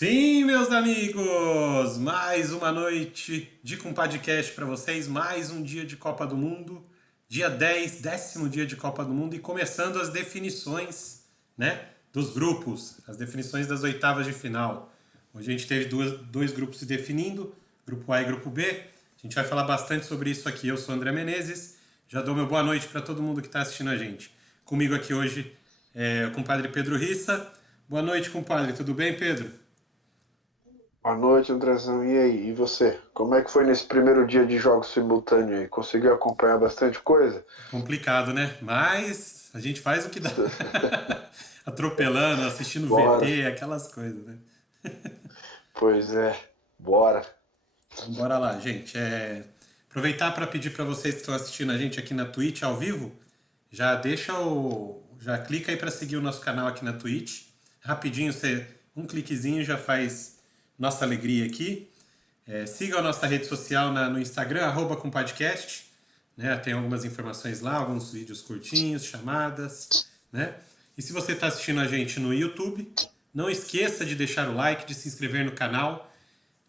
Sim, meus amigos! Mais uma noite de Compadcast para vocês, mais um dia de Copa do Mundo, dia 10, 10º dia de Copa do Mundo e começando as definições, né, dos grupos, as definições das oitavas de final. Hoje a gente teve dois grupos se definindo, grupo A e grupo B. A gente vai falar bastante sobre isso aqui. Eu sou o André Menezes, já dou meu boa noite para todo mundo que está assistindo a gente. Comigo aqui hoje é o compadre Pedro Rissa. Boa noite, compadre. Tudo bem, Pedro? Boa noite, Andrezão. E aí? E você? Como é que foi nesse primeiro dia de jogos simultâneos aí? Conseguiu acompanhar bastante coisa? Complicado, né? Mas a gente faz o que dá. Atropelando, assistindo Bora. VT, aquelas coisas, né? Pois é. Bora. Então, bora lá, gente. Aproveitar para pedir para vocês que estão assistindo a gente aqui na Twitch ao vivo, já clica aí para seguir o nosso canal aqui na Twitch. Rapidinho, um cliquezinho já faz nossa alegria aqui. Siga a nossa rede social no Instagram, @compadcast, né? Tem algumas informações lá, alguns vídeos curtinhos, chamadas, né? E se você está assistindo a gente no YouTube, não esqueça de deixar o like, de se inscrever no canal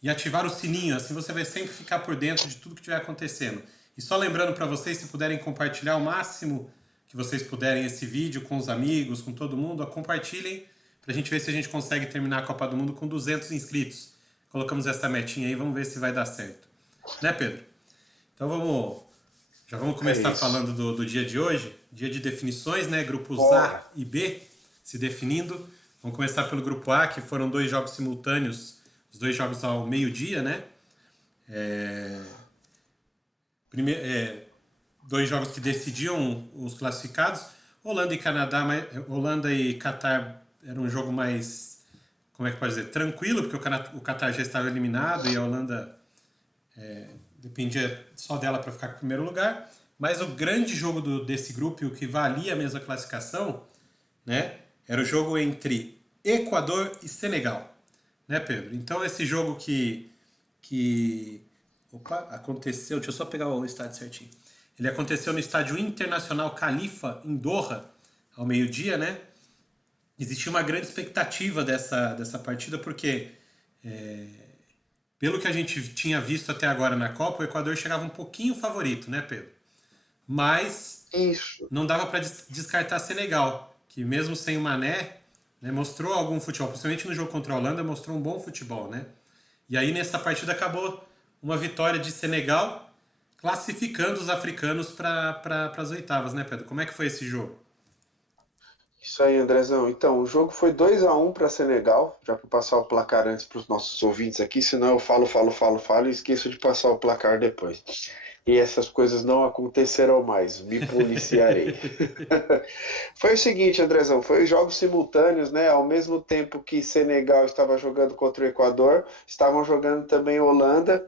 e ativar o sininho, assim você vai sempre ficar por dentro de tudo que estiver acontecendo. E só lembrando para vocês, se puderem compartilhar o máximo que vocês puderem esse vídeo com os amigos, com todo mundo, compartilhem para a gente ver se a gente consegue terminar a Copa do Mundo com 200 inscritos. Colocamos essa metinha aí, vamos ver se vai dar certo. Né, Pedro? Então já vamos É começar isso. falando do dia de hoje, dia de definições, né? Grupos Bora. A e B se definindo. Vamos começar pelo grupo A, que foram dois jogos simultâneos, os dois jogos ao meio-dia, né? É, dois jogos que decidiam os classificados. Holanda e Canadá, Holanda e Catar era um jogo mais, como é que pode dizer, tranquilo, porque o Catar já estava eliminado e a Holanda dependia só dela para ficar em primeiro lugar. Mas o grande jogo desse grupo, e o que valia mesmo a classificação, né, era o jogo entre Equador e Senegal, né, Pedro? Então esse jogo que aconteceu, deixa eu só pegar o estádio certinho. Ele aconteceu no estádio Internacional Khalifa, em Doha, ao meio-dia, né? Existia uma grande expectativa dessa partida, porque pelo que a gente tinha visto até agora na Copa, o Equador chegava um pouquinho favorito, né, Pedro? Mas Isso. não dava para descartar Senegal, que mesmo sem o Mané, né, mostrou algum futebol, principalmente no jogo contra a Holanda, mostrou um bom futebol, né? E aí nessa partida acabou uma vitória de Senegal, classificando os africanos para as oitavas, né, Pedro? Como é que foi esse jogo? Isso aí, Andrezão. Então, o jogo foi 2-1 para Senegal. Já para passar o placar antes para os nossos ouvintes aqui, senão eu falo e esqueço de passar o placar depois. E essas coisas não acontecerão mais. Me policiarei. Foi o seguinte, Andrezão, foi jogos simultâneos, né? Ao mesmo tempo que Senegal estava jogando contra o Equador, estavam jogando também Holanda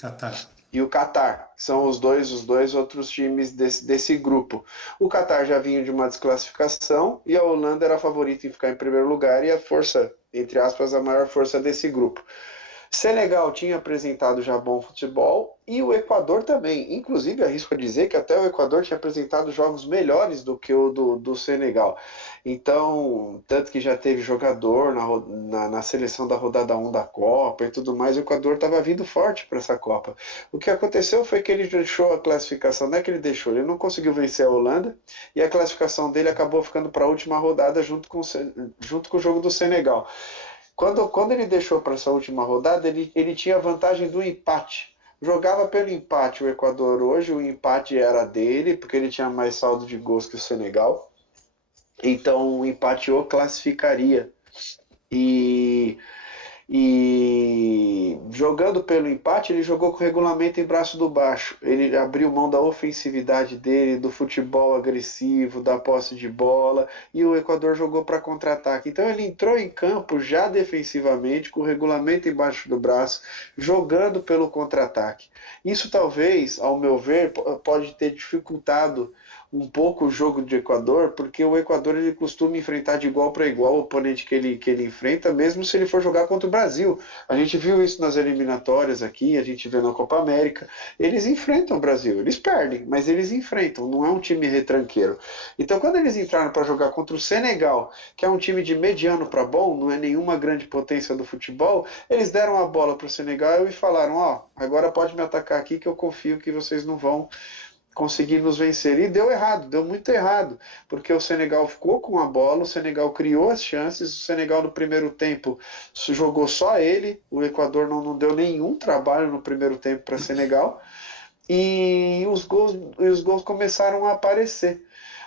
Catar. e o Catar, que são os dois outros times desse grupo. O Catar já vinha de uma desclassificação e a Holanda era a favorita em ficar em primeiro lugar e a força, entre aspas, a maior força desse grupo. Senegal tinha apresentado já bom futebol e o Equador também. Inclusive, arrisco a dizer que até o Equador tinha apresentado jogos melhores do que o do Senegal. Então, tanto que já teve jogador na seleção da rodada 1 da Copa e tudo mais, o Equador estava vindo forte para essa Copa. O que aconteceu foi que ele deixou a classificação, não é que ele deixou, ele não conseguiu vencer a Holanda e a classificação dele acabou ficando para a última rodada junto com o jogo do Senegal. Quando ele deixou para essa última rodada, ele tinha a vantagem do empate. Jogava pelo empate o Equador hoje, o empate era dele, porque ele tinha mais saldo de gols que o Senegal. Então o empate o classificaria. E e jogando pelo empate, ele jogou com o regulamento em braço do baixo. Ele abriu mão da ofensividade dele, do futebol agressivo, da posse de bola, e o Equador jogou para contra-ataque. Então ele entrou em campo já defensivamente, com o regulamento embaixo do braço, jogando pelo contra-ataque. Isso talvez, ao meu ver, pode ter dificultado um pouco o jogo do Equador, porque o Equador ele costuma enfrentar de igual para igual o oponente que ele enfrenta, mesmo se ele for jogar contra o Brasil. A gente viu isso nas eliminatórias aqui, a gente vê na Copa América. Eles enfrentam o Brasil, eles perdem, mas eles enfrentam, não é um time retranqueiro. Então, quando eles entraram para jogar contra o Senegal, que é um time de mediano para bom, não é nenhuma grande potência do futebol, eles deram a bola para o Senegal e falaram: ó, agora pode me atacar aqui que eu confio que vocês não vão conseguir nos vencer. E deu errado, deu muito errado, porque o Senegal ficou com a bola, o Senegal criou as chances, o Senegal no primeiro tempo jogou só ele, o Equador não deu nenhum trabalho no primeiro tempo para o Senegal, e os gols começaram a aparecer.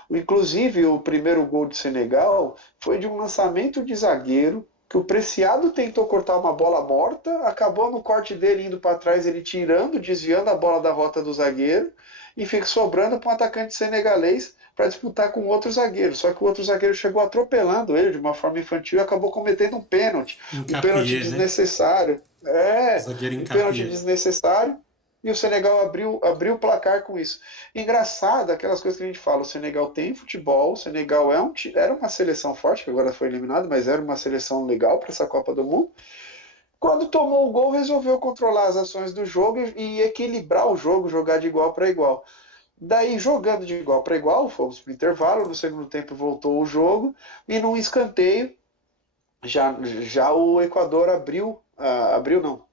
Inclusive, o primeiro gol de Senegal foi de um lançamento de zagueiro, que o Preciado tentou cortar uma bola morta, acabou no corte dele indo para trás, ele tirando, desviando a bola da rota do zagueiro, e fica sobrando para um atacante senegalês para disputar com outro zagueiro. Só que o outro zagueiro chegou atropelando ele de uma forma infantil e acabou cometendo um pênalti Encapié, né? desnecessário. O zagueiro Um pênalti Encapié. desnecessário. E o Senegal abriu o placar com isso. Engraçado, aquelas coisas que a gente fala, o Senegal tem futebol, o Senegal era uma seleção forte, que agora foi eliminado, mas era uma seleção legal para essa Copa do Mundo. Quando tomou o gol, resolveu controlar as ações do jogo e equilibrar o jogo, jogar de igual para igual. Daí, jogando de igual para igual, fomos para o intervalo, no segundo tempo voltou o jogo, e num escanteio, já o Equador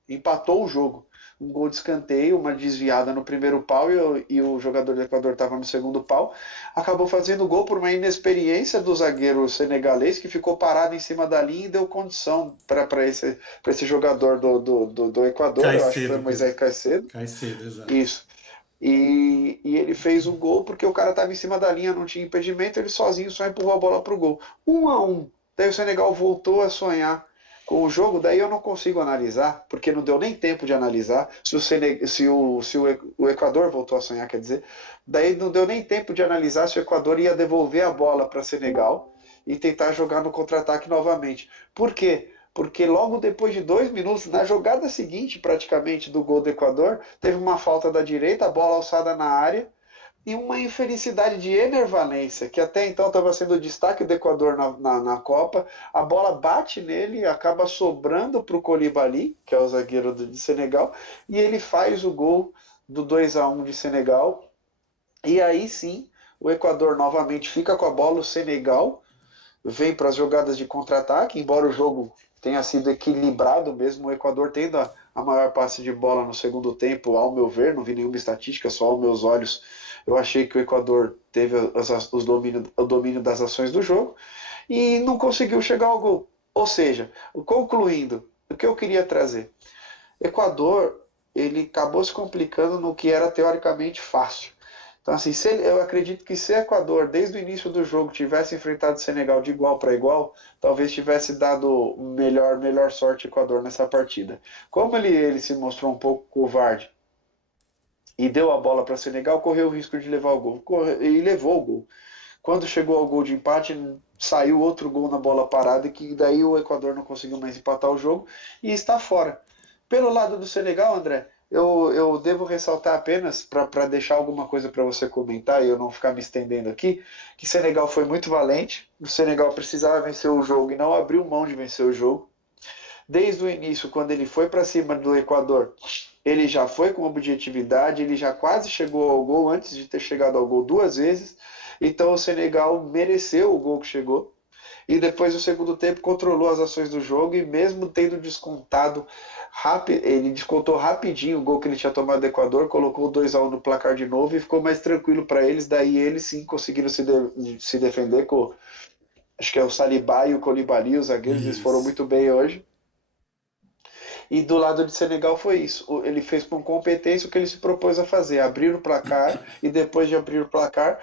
empatou o jogo. Um gol de escanteio, uma desviada no primeiro pau e o jogador do Equador estava no segundo pau. Acabou fazendo gol por uma inexperiência do zagueiro senegalês que ficou parado em cima da linha e deu condição para esse jogador do Equador, eu acho que foi o Caicedo, Moisés Caicedo. Caicedo, exato. Isso. E ele fez o gol porque o cara estava em cima da linha, não tinha impedimento, ele sozinho só empurrou a bola para o gol. 1-1. Daí o Senegal voltou a sonhar com o jogo, daí eu não consigo analisar, porque não deu nem tempo de analisar, se o Equador voltou a sonhar, quer dizer, daí não deu nem tempo de analisar se o Equador ia devolver a bola para Senegal e tentar jogar no contra-ataque novamente. Por quê? Porque logo depois de 2 minutos, na jogada seguinte praticamente do gol do Equador, teve uma falta da direita, a bola alçada na área, e uma infelicidade de Ener Valencia, que até então estava sendo o destaque do Equador na Copa. A bola bate nele, acaba sobrando para o Koulibaly, que é o zagueiro de Senegal, e ele faz o gol do 2-1 de Senegal. E aí sim, o Equador novamente fica com a bola, o Senegal vem para as jogadas de contra-ataque, embora o jogo tenha sido equilibrado mesmo, o Equador tendo a maior passe de bola no segundo tempo, ao meu ver, não vi nenhuma estatística, só aos meus olhos, eu achei que o Equador teve o domínio das ações do jogo e não conseguiu chegar ao gol. Ou seja, concluindo, o que eu queria trazer, Equador, ele acabou se complicando no que era teoricamente fácil. Então, assim, eu acredito que se o Equador, desde o início do jogo, tivesse enfrentado o Senegal de igual para igual, talvez tivesse dado melhor sorte ao Equador nessa partida. Como ele se mostrou um pouco covarde e deu a bola para o Senegal, correu o risco de levar o gol. E levou o gol. Quando chegou ao gol de empate, saiu outro gol na bola parada, que daí o Equador não conseguiu mais empatar o jogo e está fora. Pelo lado do Senegal, André, eu devo ressaltar apenas, para deixar alguma coisa para você comentar e eu não ficar me estendendo aqui, que Senegal foi muito valente, o Senegal precisava vencer o jogo e não abriu mão de vencer o jogo. Desde o início, quando ele foi para cima do Equador, ele já foi com objetividade, ele já quase chegou ao gol antes de ter chegado ao gol 2 vezes. Então o Senegal mereceu o gol que chegou. E depois, no segundo tempo, controlou as ações do jogo e mesmo tendo descontado ele descontou rapidinho o gol que ele tinha tomado do Equador, colocou 2-1 no placar de novo e ficou mais tranquilo para eles. Daí eles sim conseguiram se defender com, acho que é o Saliba e o Koulibaly, os zagueiros, eles foram Isso. muito bem hoje. E do lado de Senegal foi isso. Ele fez com competência o que ele se propôs a fazer, abrir o placar e depois de abrir o placar,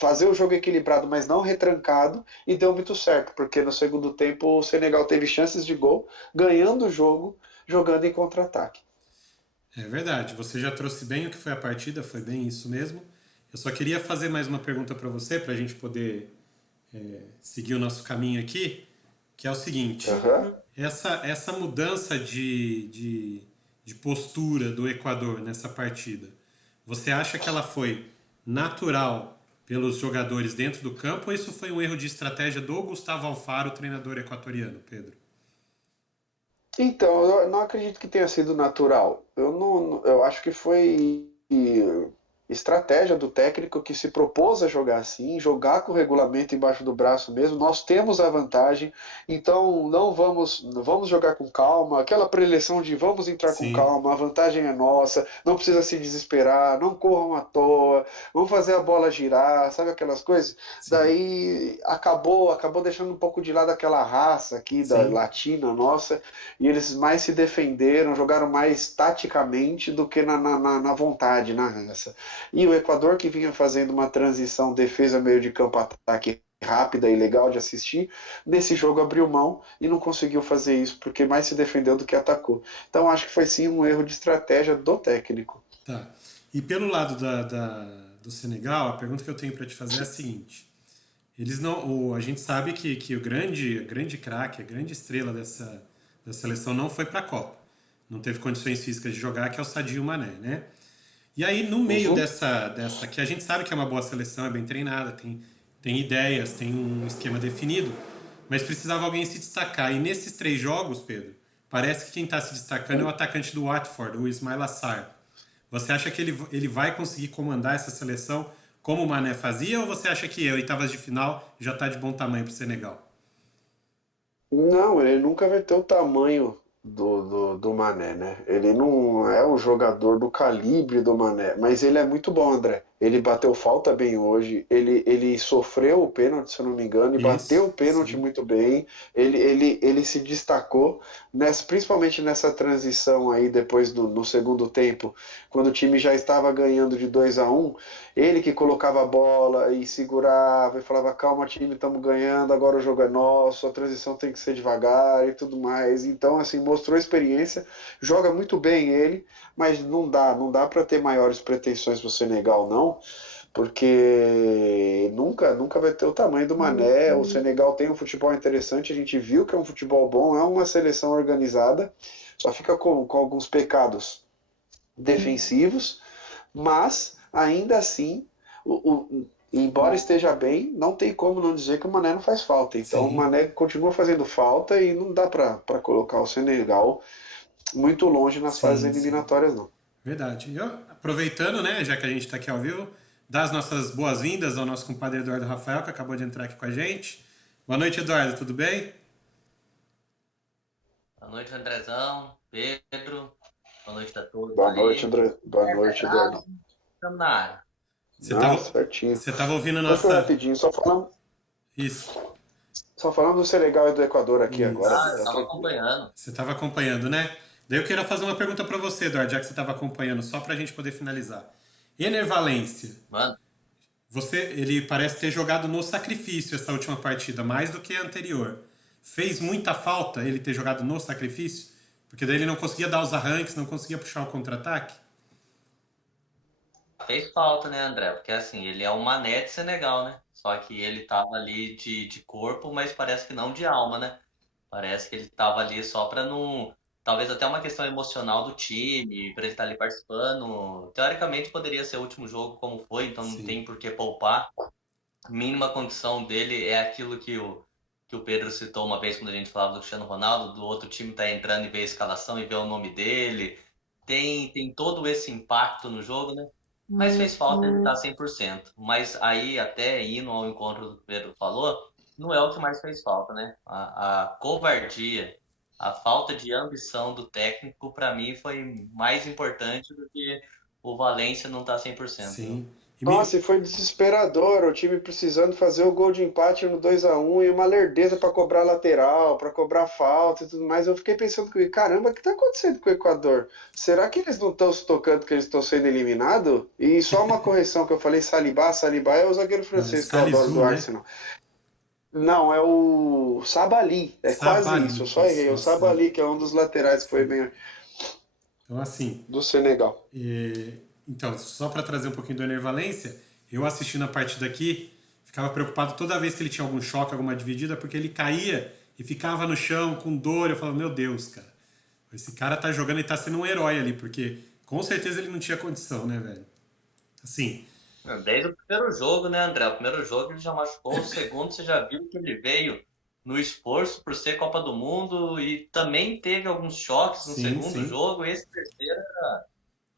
fazer o jogo equilibrado, mas não retrancado, e deu muito certo, porque no segundo tempo o Senegal teve chances de gol, ganhando o jogo, jogando em contra-ataque. É verdade, você já trouxe bem o que foi a partida, foi bem isso mesmo. Eu só queria fazer mais uma pergunta para você, para a gente poder seguir o nosso caminho aqui, que é o seguinte: Uhum. essa mudança de postura do Equador nessa partida, você acha que ela foi natural pelos jogadores dentro do campo, ou isso foi um erro de estratégia do Gustavo Alfaro, treinador equatoriano, Pedro? Então, eu não acredito que tenha sido natural. Eu acho que foi estratégia do técnico que se propôs a jogar assim, jogar com o regulamento embaixo do braço mesmo. Nós temos a vantagem, então não vamos jogar com calma. Aquela preleção de vamos entrar com Sim, calma, a vantagem é nossa, não precisa se desesperar, não corram à toa, vamos fazer a bola girar, sabe aquelas coisas? sim, Daí acabou deixando um pouco de lado aquela raça aqui da sim, latina nossa e eles mais se defenderam, jogaram mais taticamente do que na vontade, na raça. E o Equador, que vinha fazendo uma transição defesa, meio de campo, ataque rápida e legal de assistir, nesse jogo abriu mão e não conseguiu fazer isso, porque mais se defendeu do que atacou. Então acho que foi sim um erro de estratégia do técnico. tá. E pelo lado do Senegal, a pergunta que eu tenho para te fazer é a seguinte. Eles não, a gente sabe que a grande craque, a grande estrela da seleção não foi para a Copa. Não teve condições físicas de jogar, que é o Sadio Mané, né? E aí, no meio Uhum. dessa que a gente sabe que é uma boa seleção, é bem treinada, tem ideias, tem um esquema definido, mas precisava alguém se destacar. E nesses 3 jogos, Pedro, parece que quem está se destacando é o atacante do Watford, o Ismail Assar. Você acha que ele vai conseguir comandar essa seleção como o Mané fazia, ou você acha que oitavas de final já está de bom tamanho para o Senegal? Não, ele nunca vai ter o tamanho do Mané, né? Ele não é o jogador do calibre do Mané, mas ele é muito bom, André. Ele bateu falta bem hoje, ele sofreu o pênalti, se eu não me engano, e bateu Isso, o pênalti sim. muito bem. Ele se destacou, principalmente nessa transição aí, depois no segundo tempo, quando o time já estava ganhando de 2-1. Ele que colocava a bola e segurava e falava: calma, time, estamos ganhando, agora o jogo é nosso, a transição tem que ser devagar e tudo mais. Então, assim, mostrou experiência, joga muito bem ele, mas não dá para ter maiores pretensões para o Senegal, não, porque nunca vai ter o tamanho do Mané. O Senegal tem um futebol interessante, a gente viu que é um futebol bom, é uma seleção organizada, só fica com alguns pecados defensivos, mas ainda assim, embora esteja bem, não tem como não dizer que o Mané não faz falta. Então o Sim, Mané continua fazendo falta e não dá para colocar o Senegal muito longe nas fases sim. eliminatórias, não. Verdade. E aproveitando, né, já que a gente está aqui ao vivo, dar as nossas boas-vindas ao nosso compadre Eduardo Rafael, que acabou de entrar aqui com a gente. Boa noite, Eduardo, tudo bem? Boa noite, Andrezão, Pedro. Boa noite a todos Boa noite, aí. André. Boa Essa noite, Eduardo. atraso, estamos na área. Você estava Não, certinho. você tava ouvindo a Então foi nossa. rapidinho, Isso, só falando do Senegal e do Equador aqui agora, isso. Ah, eu tá estava tranquilo. acompanhando. Você estava acompanhando, né? Daí eu queria fazer uma pergunta para você, Eduardo, já que você estava acompanhando, só para a gente poder finalizar. Ener Valência, Mano, ele parece ter jogado no sacrifício essa última partida, mais do que a anterior. Fez muita falta ele ter jogado no sacrifício? Porque daí ele não conseguia dar os arranques, não conseguia puxar o contra-ataque? fez falta, né, André? Porque assim, ele é o Mané de Senegal, né? Só que ele tava ali de corpo, mas parece que não de alma, né? Parece que ele tava ali só pra não. Talvez até uma questão emocional do time, pra ele estar ali participando. Teoricamente poderia ser o último jogo como foi, então não Sim, tem por que poupar. A mínima condição dele é aquilo que o Pedro citou uma vez quando a gente falava do Cristiano Ronaldo, do outro time tá entrando e vê a escalação e vê o nome dele. Tem todo esse impacto no jogo, né? Mas fez falta ele estar 100%. Mas aí, até indo ao encontro do que o Pedro falou, não é o que mais fez falta, né? A covardia, a falta de ambição do técnico, para mim, foi mais importante do que o Valência não estar 100%, viu? sim. E Nossa, e foi desesperador, o time precisando fazer o gol de empate no 2-1 e uma lerdeza para cobrar lateral, para cobrar falta e tudo mais. Eu fiquei pensando comigo, caramba, o que está acontecendo com o Equador? Será que eles não estão se tocando que eles estão sendo eliminados? E só uma correção que eu falei, Saliba é o zagueiro não, é francês que eu adoro Salisu, do né? Arsenal. Não, é o Sabali, é quase isso, eu Sabali, só errei. isso, É o nossa. Sabali, que é um dos laterais que foi Sim. bem Então, assim, do Senegal. então, só para trazer um pouquinho do Ener Valência, eu assistindo a partida aqui, ficava preocupado toda vez que ele tinha algum choque, alguma dividida, porque ele caía e ficava no chão com dor. Eu falava, meu Deus, cara, esse cara tá jogando e tá sendo um herói ali, porque com certeza ele não tinha condição, né, velho? Assim, Desde o primeiro jogo, né, André? O primeiro jogo ele já machucou, o segundo você já viu que ele veio no esforço por ser Copa do Mundo e também teve alguns choques no Sim, segundo sim, jogo. Esse terceiro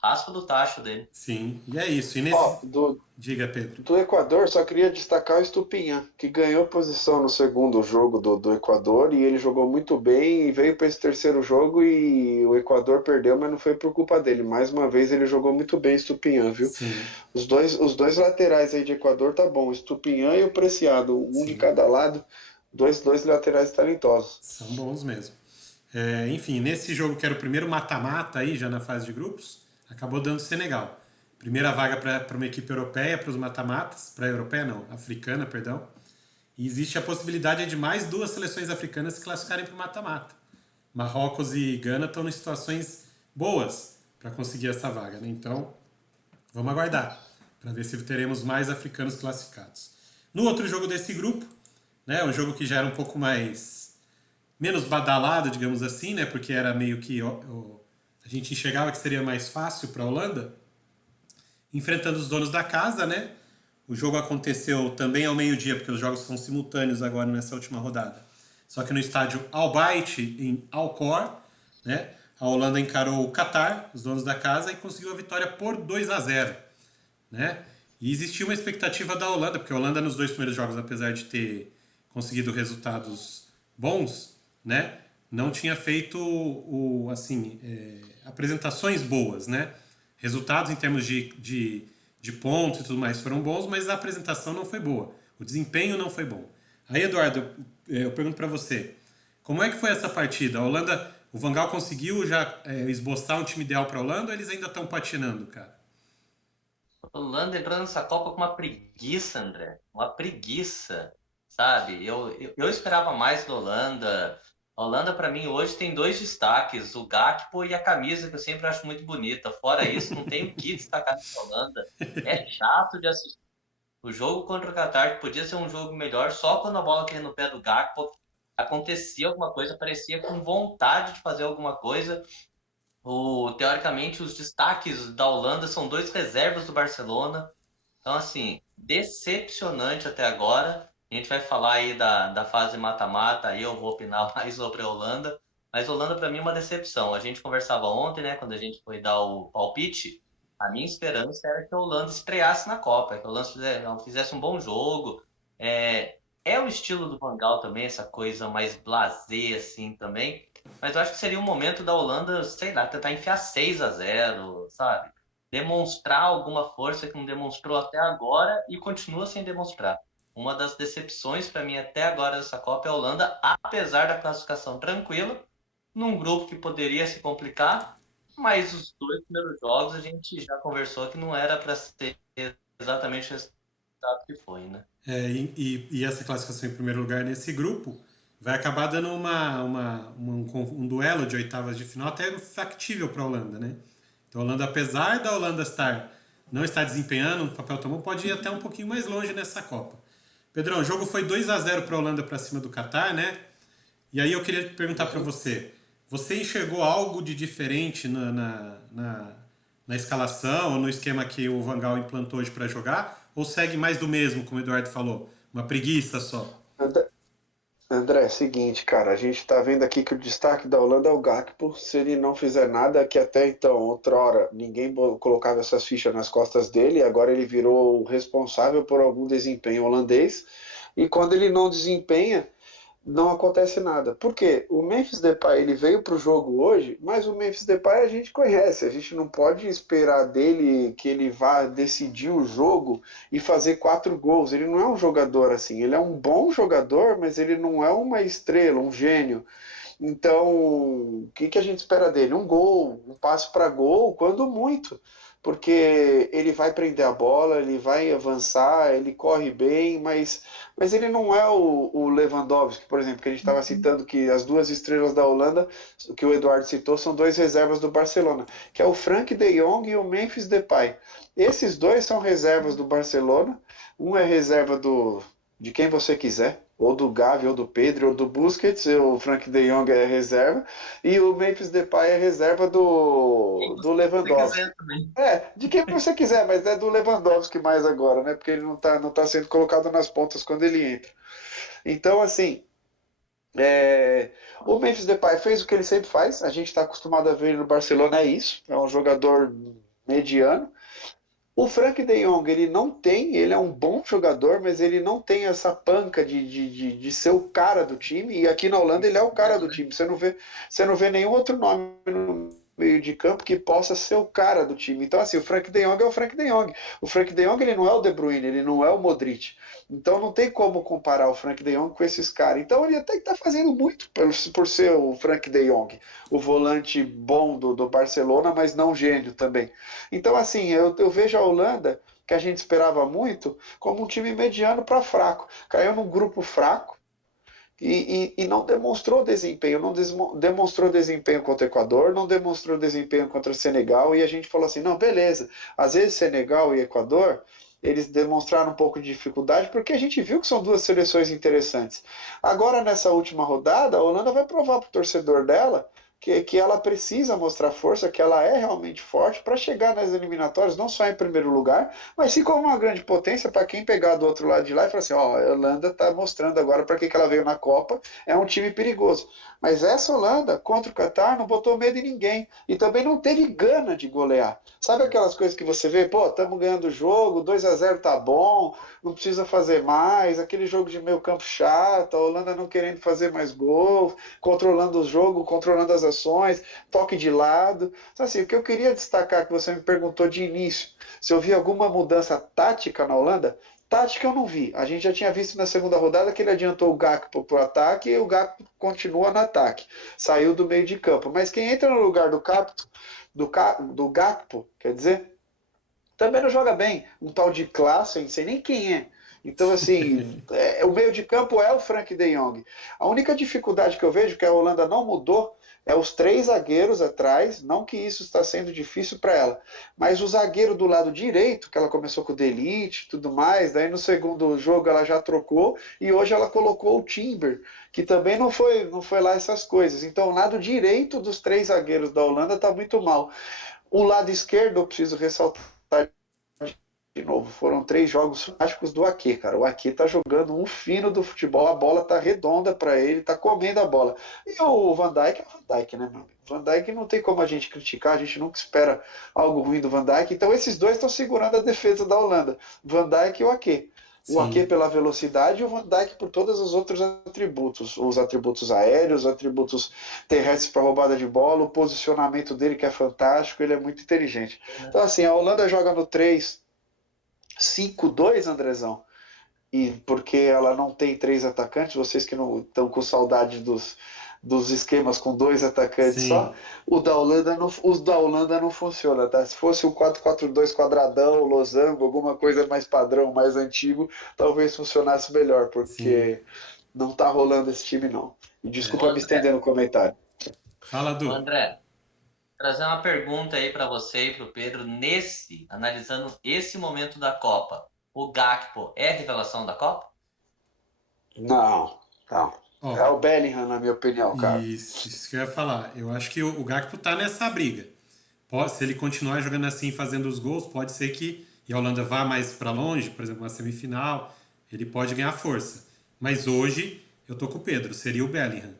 raspa do tacho dele. sim. E é isso. E Ó, nesse. Diga, Pedro. do Equador, só queria destacar o Estupinhan, que ganhou posição no segundo jogo do Equador e ele jogou muito bem e veio para esse terceiro jogo e o Equador perdeu, mas não foi por culpa dele. Mais uma vez ele jogou muito bem, Estupinhan, viu? Sim, Os dois laterais aí de Equador tá bom, o Estupinhan e o Preciado, um de sim. cada lado, dois laterais talentosos. São bons mesmo. É, enfim, nesse jogo que era o primeiro mata-mata aí, já na fase de grupos, acabou dando Senegal. Primeira vaga para uma equipe europeia, para os mata-matas, para a europeia não, africana, perdão. E existe a possibilidade de mais duas seleções africanas se classificarem para o mata-mata. Marrocos e Gana estão em situações boas para conseguir essa vaga, né? Então, vamos aguardar para ver se teremos mais africanos classificados. No outro jogo desse grupo, né, um jogo que já era um pouco mais menos badalado, digamos assim, né, porque era meio que a gente enxergava que seria mais fácil para a Holanda, enfrentando os donos da casa, né? O jogo aconteceu também ao meio-dia, porque os jogos são simultâneos agora nessa última rodada. Só que no estádio Al Bayt, em Alcor, né? A Holanda encarou o Qatar, os donos da casa, e conseguiu a vitória por 2-0, né? E existia uma expectativa da Holanda, porque a Holanda nos dois primeiros jogos, apesar de ter conseguido resultados bons, né, não tinha feito assim, apresentações boas, né? Resultados em termos de pontos e tudo mais foram bons, mas a apresentação não foi boa. O desempenho não foi bom. Aí, Eduardo, eu pergunto para você, como é que foi essa partida? A Holanda, o Van Gaal conseguiu já esboçar um time ideal para a Holanda ou eles ainda estão patinando, cara? A Holanda entrando nessa Copa com uma preguiça, André. Uma preguiça, sabe? Eu esperava mais da Holanda. A Holanda, para mim, hoje tem dois destaques: o Gakpo e a camisa, que eu sempre acho muito bonita. Fora isso, não tem o que destacar nessa Holanda. É chato de assistir. O jogo contra o Qatar, que podia ser um jogo melhor, só quando a bola caía no pé do Gakpo, acontecia alguma coisa, parecia com vontade de fazer alguma coisa. Teoricamente, os destaques da Holanda são dois reservas do Barcelona. Então, assim, decepcionante até agora. A gente vai falar aí da fase mata-mata, aí eu vou opinar mais sobre a Holanda. Mas a Holanda, para mim, é uma decepção. A gente conversava ontem, né, quando a gente foi dar o palpite. A minha esperança era que a Holanda estreasse na Copa, que a Holanda fizesse um bom jogo. É o estilo do Van Gaal também, essa coisa mais blasé, assim, também. Mas eu acho que seria um momento da Holanda, sei lá, tentar enfiar 6-0, sabe? Demonstrar alguma força que não demonstrou até agora e continua sem demonstrar. Uma das decepções para mim até agora dessa Copa é a Holanda, apesar da classificação tranquila, num grupo que poderia se complicar, mas os dois primeiros jogos a gente já conversou que não era para ser exatamente o resultado que foi, né? E essa classificação em primeiro lugar nesse grupo vai acabar dando um duelo de oitavas de final até factível para a Holanda, né? Então a Holanda, apesar da Holanda não estar desempenhando um papel tão bom, pode ir até um pouquinho mais longe nessa Copa. Pedrão, o jogo foi 2-0 para a Holanda para cima do Catar, né? E aí eu queria perguntar para você, você enxergou algo de diferente na escalação ou no esquema que o Van Gaal implantou hoje para jogar? Ou segue mais do mesmo, como o Eduardo falou? Uma preguiça só? André, é seguinte, cara, a gente tá vendo aqui que o destaque da Holanda é o Gakpo. Se ele não fizer nada, que até então, outrora, ninguém colocava essas fichas nas costas dele, agora ele virou o responsável por algum desempenho holandês. E quando ele não desempenha, não acontece nada. Por quê? O Memphis Depay ele veio para o jogo hoje, mas o Memphis Depay a gente conhece. A gente não pode esperar dele que ele vá decidir o jogo e fazer 4 gols. Ele não é um jogador assim. Ele é um bom jogador, mas ele não é uma estrela, um gênio. Então, o que a gente espera dele? Um gol, um passe para gol, quando muito. Porque ele vai prender a bola, ele vai avançar, ele corre bem, mas ele não é o Lewandowski, por exemplo, que a gente estava citando que as duas estrelas da Holanda, que o Eduardo citou, são dois reservas do Barcelona, que é o Frank de Jong e o Memphis Depay. Esses dois são reservas do Barcelona, um é reserva de quem você quiser, ou do Gavi, ou do Pedro, ou do Busquets, o Frank de Jong é reserva, e o Memphis Depay é reserva do Se Lewandowski. quiser também. De quem você quiser, mas é do Lewandowski mais agora, né? Porque ele não tá sendo colocado nas pontas quando ele entra. Então, assim, é, o Memphis Depay fez o que ele sempre faz. A gente está acostumado a ver ele no Barcelona, é isso. É um jogador mediano. O Frank de Jong, ele é um bom jogador, mas ele não tem essa panca de ser o cara do time. E aqui na Holanda ele é o cara do time. Você não vê nenhum outro nome no meio de campo que possa ser o cara do time. Então, assim, o Frank de Jong é o Frank de Jong. O Frank de Jong, ele não é o De Bruyne, ele não é o Modric. Então não tem como comparar o Frank de Jong com esses caras. Então ele até está fazendo muito por ser o Frank de Jong, o volante bom do Barcelona, mas não gênio também. Então, assim, eu vejo a Holanda, que a gente esperava muito, como um time mediano para fraco. Caiu num grupo fraco e não demonstrou desempenho. Não demonstrou desempenho contra o Equador, não demonstrou desempenho contra o Senegal. E a gente falou assim: não, beleza. Às vezes, Senegal e Equador. Eles demonstraram um pouco de dificuldade, porque a gente viu que são duas seleções interessantes. Agora, nessa última rodada, a Holanda vai provar para o torcedor dela que ela precisa mostrar força, que ela é realmente forte para chegar nas eliminatórias, não só em primeiro lugar, mas sim como uma grande potência para quem pegar do outro lado de lá e falar assim: ó, a Holanda está mostrando agora para que ela veio na Copa, é um time perigoso. Mas essa Holanda, contra o Catar, não botou medo em ninguém e também não teve gana de golear. Sabe aquelas coisas que você vê, pô, estamos ganhando o jogo, 2-0 tá bom, não precisa fazer mais, aquele jogo de meio campo chato, a Holanda não querendo fazer mais gol, controlando o jogo, controlando as ações, toque de lado. Então, assim, o que eu queria destacar, que você me perguntou de início, se eu vi alguma mudança tática na Holanda, tática eu não vi. A gente já tinha visto na segunda rodada que ele adiantou o Gakpo para o ataque e o Gakpo continua no ataque. Saiu do meio de campo. Mas quem entra no lugar do Gakpo, quer dizer, também não joga bem. Um tal de Klaassen, não sei nem quem é. Então, assim, o meio de campo é o Frank de Jong. A única dificuldade que eu vejo, que a Holanda não mudou, é os 3 zagueiros atrás. Não que isso está sendo difícil para ela, mas o zagueiro do lado direito, que ela começou com o Delite e tudo mais, daí no segundo jogo ela já trocou e hoje ela colocou o Timber, que também não foi lá essas coisas. Então, o lado direito dos 3 zagueiros da Holanda está muito mal. O lado esquerdo, eu preciso ressaltar de novo, foram 3 jogos fantásticos do Ake, cara. O Ake tá jogando um fino do futebol, a bola tá redonda para ele, tá comendo a bola. E o Van Dijk é o Van Dijk, né, meu amigo? Van Dijk não tem como a gente criticar, a gente nunca espera algo ruim do Van Dijk. Então esses dois estão segurando a defesa da Holanda, Van Dijk e o Ake. O Ake Sim. pela velocidade e o Van Dijk por todos os outros atributos. Os atributos aéreos, os atributos terrestres para roubada de bola, o posicionamento dele que é fantástico, ele é muito inteligente. Então assim, a Holanda joga no 3-5-2, Andrezão, e porque ela não tem 3 atacantes, vocês que não estão com saudade dos esquemas com 2 atacantes só, Sim. os da Holanda não funciona, tá? Se fosse o 4-4-2 quadradão, losango, alguma coisa mais padrão, mais antigo, talvez funcionasse melhor, Sim. porque não tá rolando esse time não. E Ô, desculpa me André, estender no comentário. Fala, ô, Du. André, trazer uma pergunta aí para você e para o Pedro, analisando esse momento da Copa, o Gakpo é a revelação da Copa? Não, não. É Ó, o Bellingham, na minha opinião, cara. isso que eu ia falar. Eu acho que o Gakpo tá nessa briga. Se ele continuar jogando assim, fazendo os gols, pode ser que e a Holanda vá mais para longe, por exemplo, uma semifinal, ele pode ganhar força. Mas hoje eu tô com o Pedro, seria o Bellingham,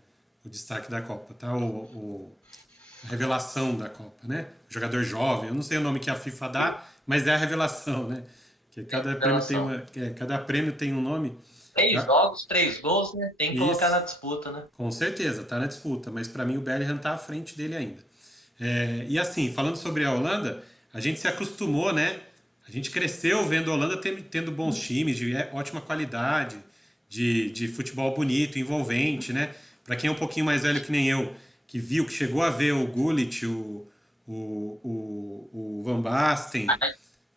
o destaque da Copa, tá? A revelação da Copa, né? O jogador jovem, eu não sei o nome que a FIFA dá, mas é a revelação, né? Que Revelação. cada prêmio tem um nome. 3 jogos, 3 gols, né? Tem que colocar na Isso, disputa, né? com certeza, tá na disputa, mas para mim o Bellingham tá à frente dele ainda. E assim, falando sobre a Holanda, a gente se acostumou, né? A gente cresceu vendo a Holanda tendo bons times, de ótima qualidade, de futebol bonito, envolvente, né? Para quem é um pouquinho mais velho que nem eu, que viu, que chegou a ver o Gullit, o Van Basten,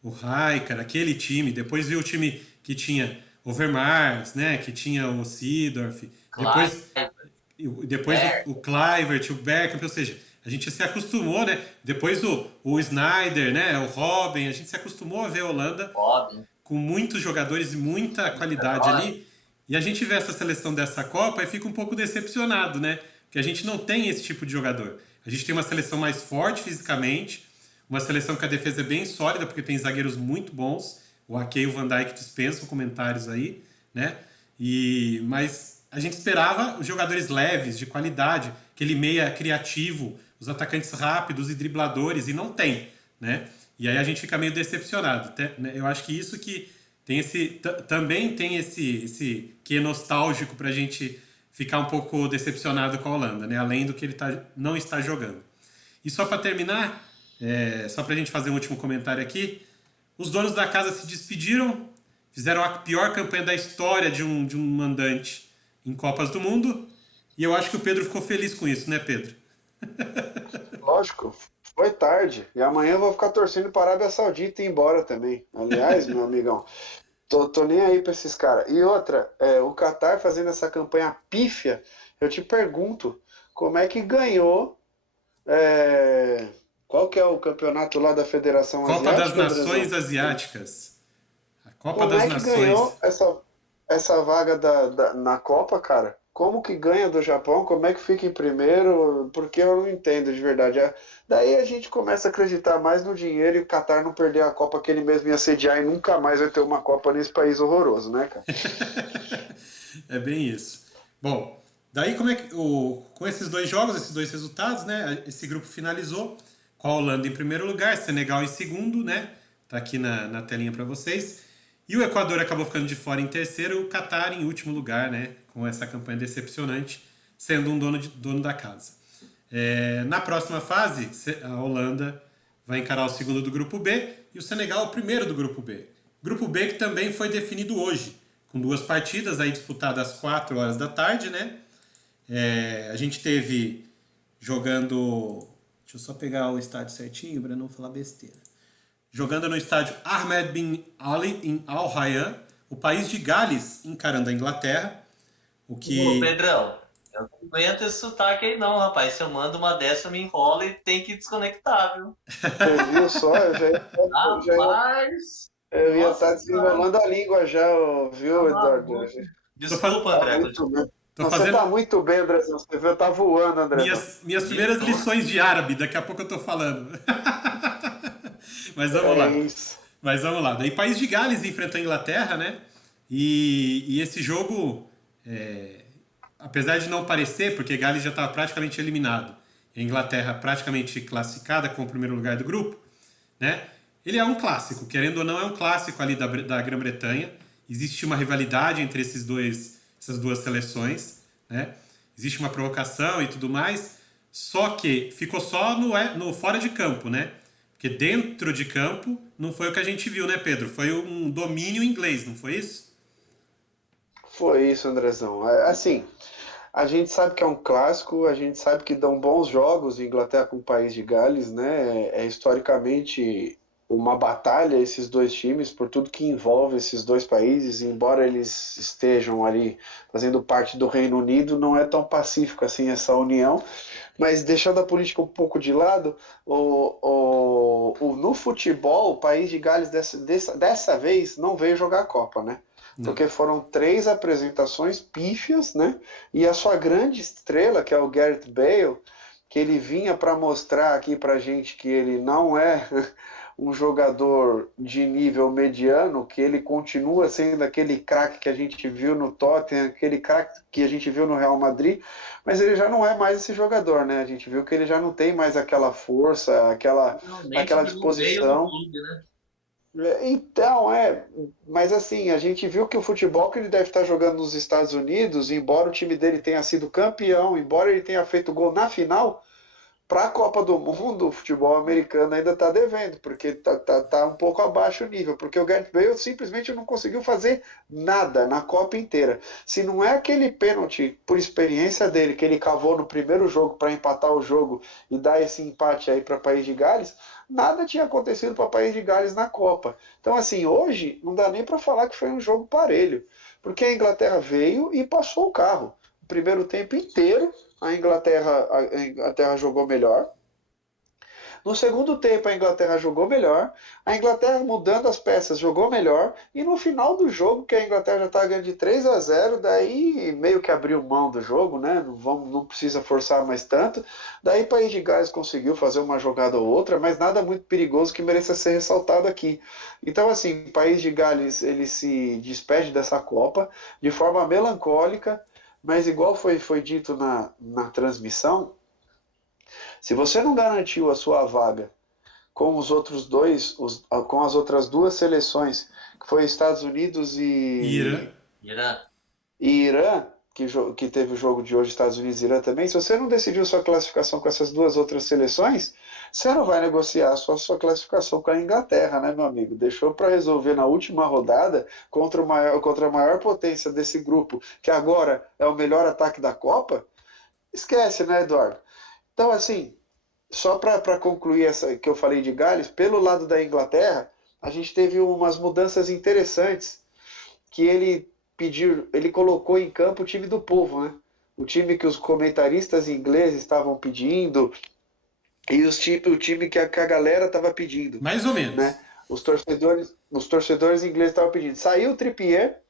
o Rijkaard, aquele time, depois viu o time que tinha Overmars, né? Que tinha o Seedorf, Claro, depois Berg, o Kluivert, o Beckham, ou seja, a gente se acostumou, né? Depois o Snyder, né? O Robin, a gente se acostumou a ver a Holanda Robin, com muitos jogadores e muita qualidade Nistelrooy. ali. E a gente vê essa seleção dessa Copa e fica um pouco decepcionado, né? Porque a gente não tem esse tipo de jogador. A gente tem uma seleção mais forte fisicamente, uma seleção que a defesa é bem sólida, porque tem zagueiros muito bons. O Ake e o Van Dijk dispensam comentários aí, né? Mas a gente esperava os jogadores leves, de qualidade, aquele meia criativo, os atacantes rápidos e dribladores, e não tem, né? E aí a gente fica meio decepcionado. Eu acho que isso que tem também tem esse que é nostálgico pra gente ficar um pouco decepcionado com a Holanda, né? Além do que ele não está jogando. E só para terminar, só pra gente fazer um último comentário aqui, os donos da casa se despediram, fizeram a pior campanha da história de um mandante em Copas do Mundo, e eu acho que o Pedro ficou feliz com isso, né, Pedro? Lógico, foi tarde. E amanhã eu vou ficar torcendo para a Arábia Saudita ir embora também. Aliás, meu amigão, tô nem aí para esses caras. E outra, o Qatar fazendo essa campanha pífia, eu te pergunto, como é que ganhou? Qual que é o campeonato lá da Federação Copa das Asiática, Andrezão? Nações Asiáticas. A Copa Como das é que Nações. ganhou essa vaga na Copa, cara? Como que ganha do Japão? Como é que fica em primeiro? Porque eu não entendo de verdade. Daí a gente começa a acreditar mais no dinheiro e o Qatar não perder a Copa que ele mesmo ia sediar e nunca mais vai ter uma Copa nesse país horroroso, né, cara? É bem isso. Bom, daí como é que com esses dois jogos, esses dois resultados, né? Esse grupo finalizou com a Holanda em primeiro lugar, Senegal em segundo, né? Tá aqui na telinha para vocês. E o Equador acabou ficando de fora em terceiro, o Qatar em último lugar, né? Com essa campanha decepcionante, sendo um dono da casa. Na próxima fase, a Holanda vai encarar o segundo do grupo B e o Senegal o primeiro do grupo B. Grupo B que também foi definido hoje, com duas partidas aí disputadas às 4 horas da tarde, né? A gente teve jogando... Deixa eu só pegar o estádio certinho para não falar besteira. Jogando no estádio Ahmed Bin Ali, em Al Rayyan, o país de Gales, encarando a Inglaterra. Ô, Pedrão, eu não aguento esse sotaque aí não, rapaz. Se eu mando uma dessa, me enrola e tem que desconectar, viu? Você viu só? Rapaz! Eu ia Nossa estar desenrolando a língua já, viu, tá Eduardo? maluco. Tô faz- Desculpa, Tá André. muito bem. Tô Você fazendo tá muito bem, Andrezão. Você viu? Tá voando, Andrezão. minhas primeiras lições de árabe, daqui a pouco eu tô falando. Mas vamos É lá. isso. Daí País de Gales enfrentou a Inglaterra, né? E esse jogo, apesar de não parecer, porque Gales já estava praticamente eliminado, e a Inglaterra praticamente classificada com o primeiro lugar do grupo, né? Ele é um clássico, querendo ou não, é um clássico ali da Grã-Bretanha. Existe uma rivalidade entre essas duas seleções, né? Existe uma provocação e tudo mais, só que ficou só no fora de campo, né? Porque dentro de campo não foi o que a gente viu, né, Pedro? Foi um domínio inglês, não foi isso? Foi isso, Andrezão. Assim, a gente sabe que é um clássico, a gente sabe que dão bons jogos Inglaterra com o País de Gales, né? É historicamente uma batalha esses dois times por tudo que envolve esses dois países, embora eles estejam ali fazendo parte do Reino Unido, não é tão pacífico assim essa união. Mas deixando a política um pouco de lado, no futebol, o País de Gales dessa vez não veio jogar a Copa, né? Não. Porque foram 3 apresentações pífias, né? E a sua grande estrela, que é o Gareth Bale, que ele vinha para mostrar aqui para gente que ele não é um jogador de nível mediano, que ele continua sendo aquele craque que a gente viu no Tottenham, aquele craque que a gente viu no Real Madrid, mas ele já não é mais esse jogador, né? A gente viu que ele já não tem mais aquela força, Realmente aquela virou o Bale do disposição. clube, né? Então, mas assim, a gente viu que o futebol que ele deve estar jogando nos Estados Unidos, embora o time dele tenha sido campeão, embora ele tenha feito gol na final, para a Copa do Mundo, o futebol americano ainda está devendo, porque tá um pouco abaixo o nível, porque o Gareth Bale simplesmente não conseguiu fazer nada na Copa inteira. Se não é aquele pênalti, por experiência dele, que ele cavou no primeiro jogo para empatar o jogo e dar esse empate aí para País de Gales, nada tinha acontecido para País de Gales na Copa. Então, assim, hoje não dá nem para falar que foi um jogo parelho, porque a Inglaterra veio e passou o carro. O primeiro tempo inteiro a Inglaterra jogou melhor. No segundo tempo, a Inglaterra jogou melhor, a Inglaterra mudando as peças jogou melhor, e no final do jogo, que a Inglaterra já estava ganhando de 3-0, daí meio que abriu mão do jogo, né? Não precisa forçar mais tanto. Daí País de Gales conseguiu fazer uma jogada ou outra, mas nada muito perigoso que mereça ser ressaltado aqui. Então, assim, País de Gales ele se despede dessa Copa de forma melancólica, mas igual foi dito na transmissão, se você não garantiu a sua vaga com os outros dois, com as outras duas seleções, que foi Estados Unidos Irã. e Irã, que teve o jogo de hoje, Estados Unidos e Irã também, se você não decidiu sua classificação com essas duas outras seleções, você não vai negociar sua classificação com a Inglaterra, né, meu amigo? Deixou para resolver na última rodada contra a maior potência desse grupo, que agora é o melhor ataque da Copa? Esquece, né, Eduardo? Então, assim, só para concluir essa que eu falei de Gales, pelo lado da Inglaterra, a gente teve umas mudanças interessantes que ele colocou em campo o time do povo, né? O time que os comentaristas ingleses estavam pedindo e o time que a galera estava pedindo, Mais ou menos. né? Os torcedores ingleses estavam pedindo. Saiu o Trippier,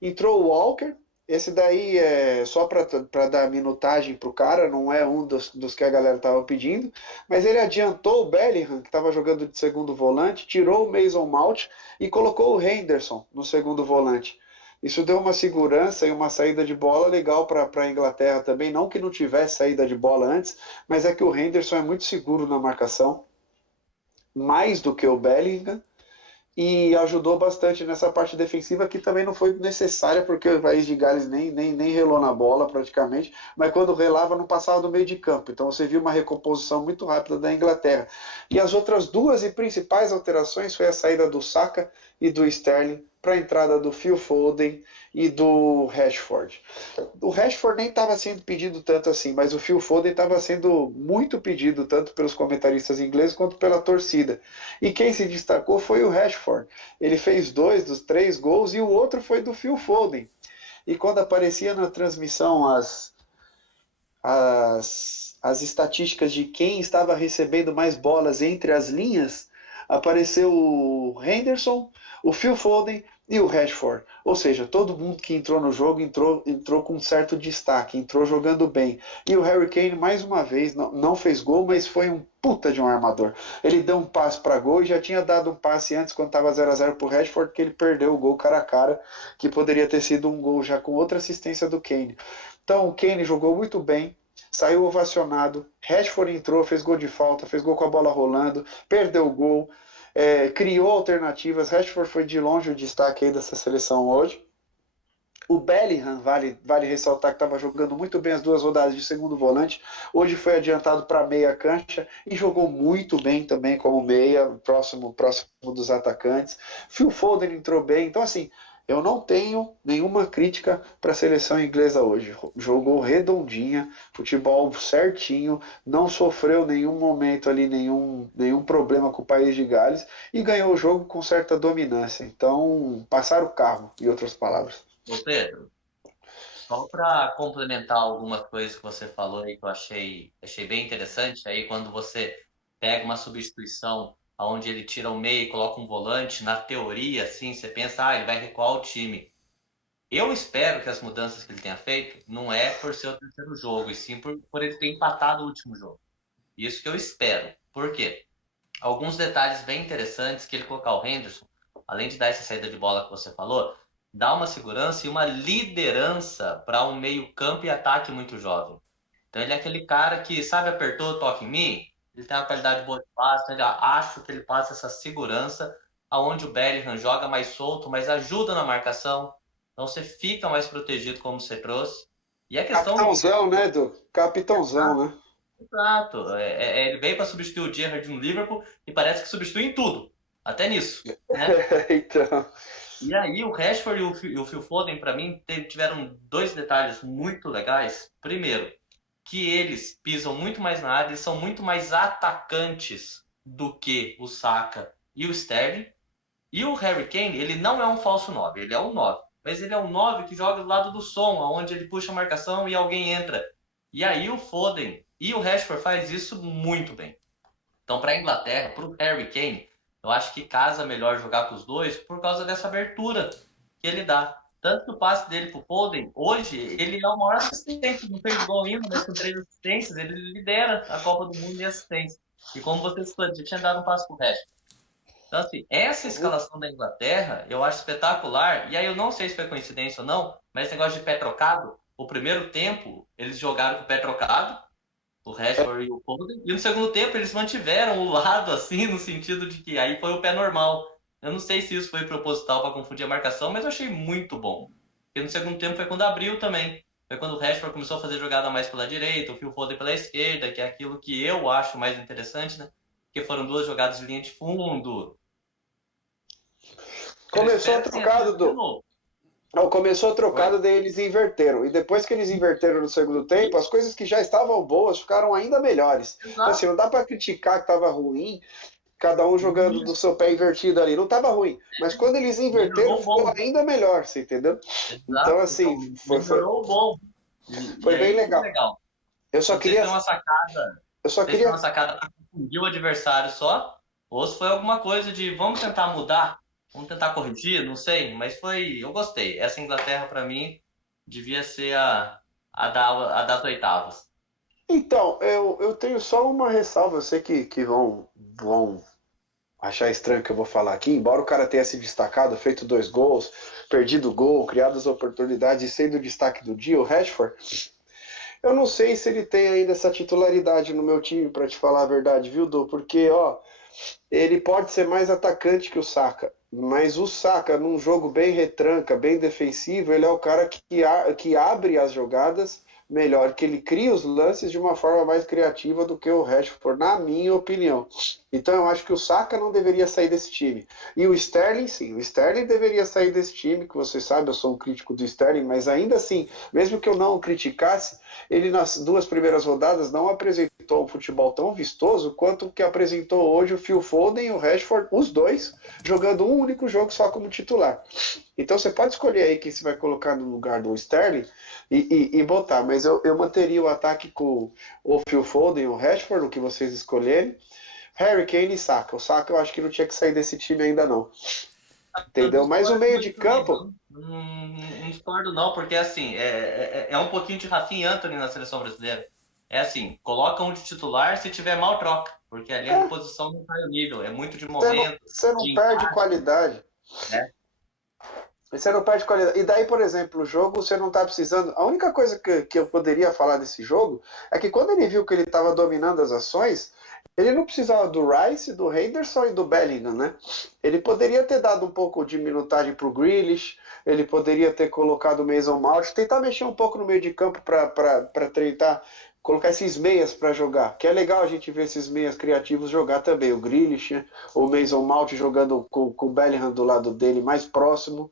entrou o Walker. Esse daí é só para dar minutagem pro cara, não é um dos que a galera estava pedindo. Mas ele adiantou o Bellingham, que estava jogando de segundo volante, tirou o Mason Mount e colocou o Henderson no segundo volante. Isso deu uma segurança e uma saída de bola legal para a Inglaterra também. Não que não tivesse saída de bola antes, mas é que o Henderson é muito seguro na marcação, mais do que o Bellingham, e ajudou bastante nessa parte defensiva que também não foi necessária, porque o País de Gales nem relou na bola praticamente, mas quando relava não passava do meio de campo. Então você viu uma recomposição muito rápida da Inglaterra. E as outras duas e principais alterações foi a saída do Saka e do Sterling para a entrada do Phil Foden e do Rashford. O Rashford nem estava sendo pedido tanto assim, mas o Phil Foden estava sendo muito pedido tanto pelos comentaristas ingleses quanto pela torcida. E quem se destacou foi o Rashford. Ele fez 2 dos 3 gols e o outro foi do Phil Foden. E quando aparecia na transmissão as estatísticas de quem estava recebendo mais bolas entre as linhas, apareceu o Henderson, o Phil Foden e o Rashford. Ou seja, todo mundo que entrou no jogo entrou com um certo destaque, entrou jogando bem. E o Harry Kane, mais uma vez, não fez gol, mas foi um puta de um armador. Ele deu um passe para gol e já tinha dado um passe antes, quando estava 0-0 para o Rashford, que ele perdeu o gol cara a cara, que poderia ter sido um gol já com outra assistência do Kane. Então o Kane jogou muito bem, saiu ovacionado, Rashford entrou, fez gol de falta, fez gol com a bola rolando, perdeu o gol, criou alternativas. Rashford foi de longe o destaque aí dessa seleção hoje. O Bellingham, vale ressaltar que estava jogando muito bem as 2 rodadas de segundo volante. Hoje foi adiantado para meia cancha e jogou muito bem também como meia, próximo dos atacantes. Phil Foden entrou bem. Então, assim, eu não tenho nenhuma crítica para a seleção inglesa hoje. Jogou redondinha, futebol certinho, não sofreu nenhum momento ali, nenhum problema com o País de Gales e ganhou o jogo com certa dominância. Então, passaram o carro, em outras palavras. Ô Pedro, só para complementar algumas coisas que você falou aí que eu achei bem interessante, aí quando você pega uma substituição onde ele tira o meio e coloca um volante, na teoria, assim, você pensa, ele vai recuar o time. Eu espero que as mudanças que ele tenha feito não é por ser o terceiro jogo, e sim por ele ter empatado o último jogo. Isso que eu espero. Por quê? Alguns detalhes bem interessantes que ele colocar o Henderson, além de dar essa saída de bola que você falou, dá uma segurança e uma liderança para um meio-campo e ataque muito jovem. Então ele é aquele cara que, sabe, apertou, toque em mim, ele tem uma qualidade boa de passe, eu acho que ele passa essa segurança, aonde o Bellingham joga mais solto, mas ajuda na marcação, então você fica mais protegido como você trouxe. E a questão Capitãozão, né, Edu? Capitãozão, né? Exato. Ele veio para substituir o Gerrard no Liverpool e parece que substitui em tudo. Até nisso. Né? Então. E aí o Rashford e o Phil Foden, para mim, tiveram 2 detalhes muito legais. Primeiro, que eles pisam muito mais na área, eles são muito mais atacantes do que o Saka e o Sterling. E o Harry Kane, ele não é um falso 9, ele é um 9. Mas ele é um 9 que joga do lado do som, onde ele puxa a marcação e alguém entra. E aí o Foden e o Rashford faz isso muito bem. Então, para a Inglaterra, para o Harry Kane, eu acho que casa melhor jogar com os dois por causa dessa abertura que ele dá. Tanto que o passe dele pro Foden, hoje, ele é o maior assistente. Não fez gol ainda, mas com 3 assistências, ele lidera a Copa do Mundo em assistência. E como você citou, já tinha dado um passe pro Rashford. Então, assim, essa escalação da Inglaterra eu acho espetacular. E aí eu não sei se foi coincidência ou não, mas esse negócio de pé trocado, o primeiro tempo eles jogaram com o pé trocado, o Rashford e o Foden, e no segundo tempo eles mantiveram o lado assim, no sentido de que aí foi o pé normal. Eu não sei se isso foi proposital para confundir a marcação, mas eu achei muito bom. Porque no segundo tempo foi quando abriu também. Foi quando o Rashford começou a fazer jogada mais pela direita, o Phil Foden pela esquerda, que é aquilo que eu acho mais interessante, né? Porque foram 2 jogadas de linha de fundo. Eu Começou espero que tenha trocado sido de do. novo. Não, começou Oi? trocado, daí eles inverteram. E depois que eles inverteram no segundo tempo, as coisas que já estavam boas ficaram ainda melhores. Então, assim, Exato. não dá para criticar que estava ruim, cada um jogando do seu pé invertido ali. Não estava ruim. Mas quando eles inverteram, Melhorou o ficou bom. ainda melhor, você entendeu? Então, Exato. assim, Então, foi, foi, melhorou o bom. E foi bem aí, legal. legal. Eu só Não sei se queria. foi uma sacada, Eu só não sei se foi uma queria. sacada para confundir o adversário só, ou se foi alguma coisa de vamos tentar mudar, vamos tentar corrigir, não sei, mas foi, eu gostei. Essa Inglaterra para mim devia ser a das oitavas. Então, eu tenho só uma ressalva. Eu sei que vão achar estranho que eu vou falar aqui, embora o cara tenha se destacado, feito 2 gols, perdido gol, criado as oportunidades e sendo o destaque do dia, o Rashford, eu não sei se ele tem ainda essa titularidade no meu time, para te falar a verdade, viu, Du? Porque, ó, ele pode ser mais atacante que o Saka, mas o Saka, num jogo bem retranca, bem defensivo, ele é o cara que abre as jogadas melhor, que ele cria os lances de uma forma mais criativa do que o Rashford, na minha opinião. Então eu acho que o Saka não deveria sair desse time. E o Sterling, sim, o Sterling deveria sair desse time, que você sabe, eu sou um crítico do Sterling, mas ainda assim, mesmo que eu não o criticasse, ele nas 2 primeiras rodadas não apresentou um futebol tão vistoso quanto o que apresentou hoje o Phil Foden e o Rashford, os dois, jogando um único jogo só como titular. Então você pode escolher aí quem você vai colocar no lugar do Sterling e botar, mas eu manteria o ataque com o Phil Foden e o Rashford, o que vocês escolherem. Harry Kane e Saka. O Saka eu acho que não tinha que sair desse time ainda não. Eu Entendeu? Mas o discordo meio de muito também, campo, não. Não discordo, não, porque assim, é um pouquinho de Rafinha e Antony na seleção brasileira. É assim, coloca um de titular, se tiver mal, troca. Porque ali a é, reposição não cai o nível. É muito de não, momento, você não de perde encaixe, qualidade. né? Você não perde qualidade. E daí, por exemplo, o jogo você não está precisando. A única coisa que eu poderia falar desse jogo é que quando ele viu que ele estava dominando as ações, ele não precisava do Rice, do Henderson e do Bellingham, né? Ele poderia ter dado um pouco de minutagem para o Grealish, ele poderia ter colocado o Mason Mount, tentar mexer um pouco no meio de campo para tentar colocar esses meias para jogar. Que é legal a gente ver esses meias criativos jogar também. O Grealish, né? O Mason Mount jogando com o Bellingham do lado dele mais próximo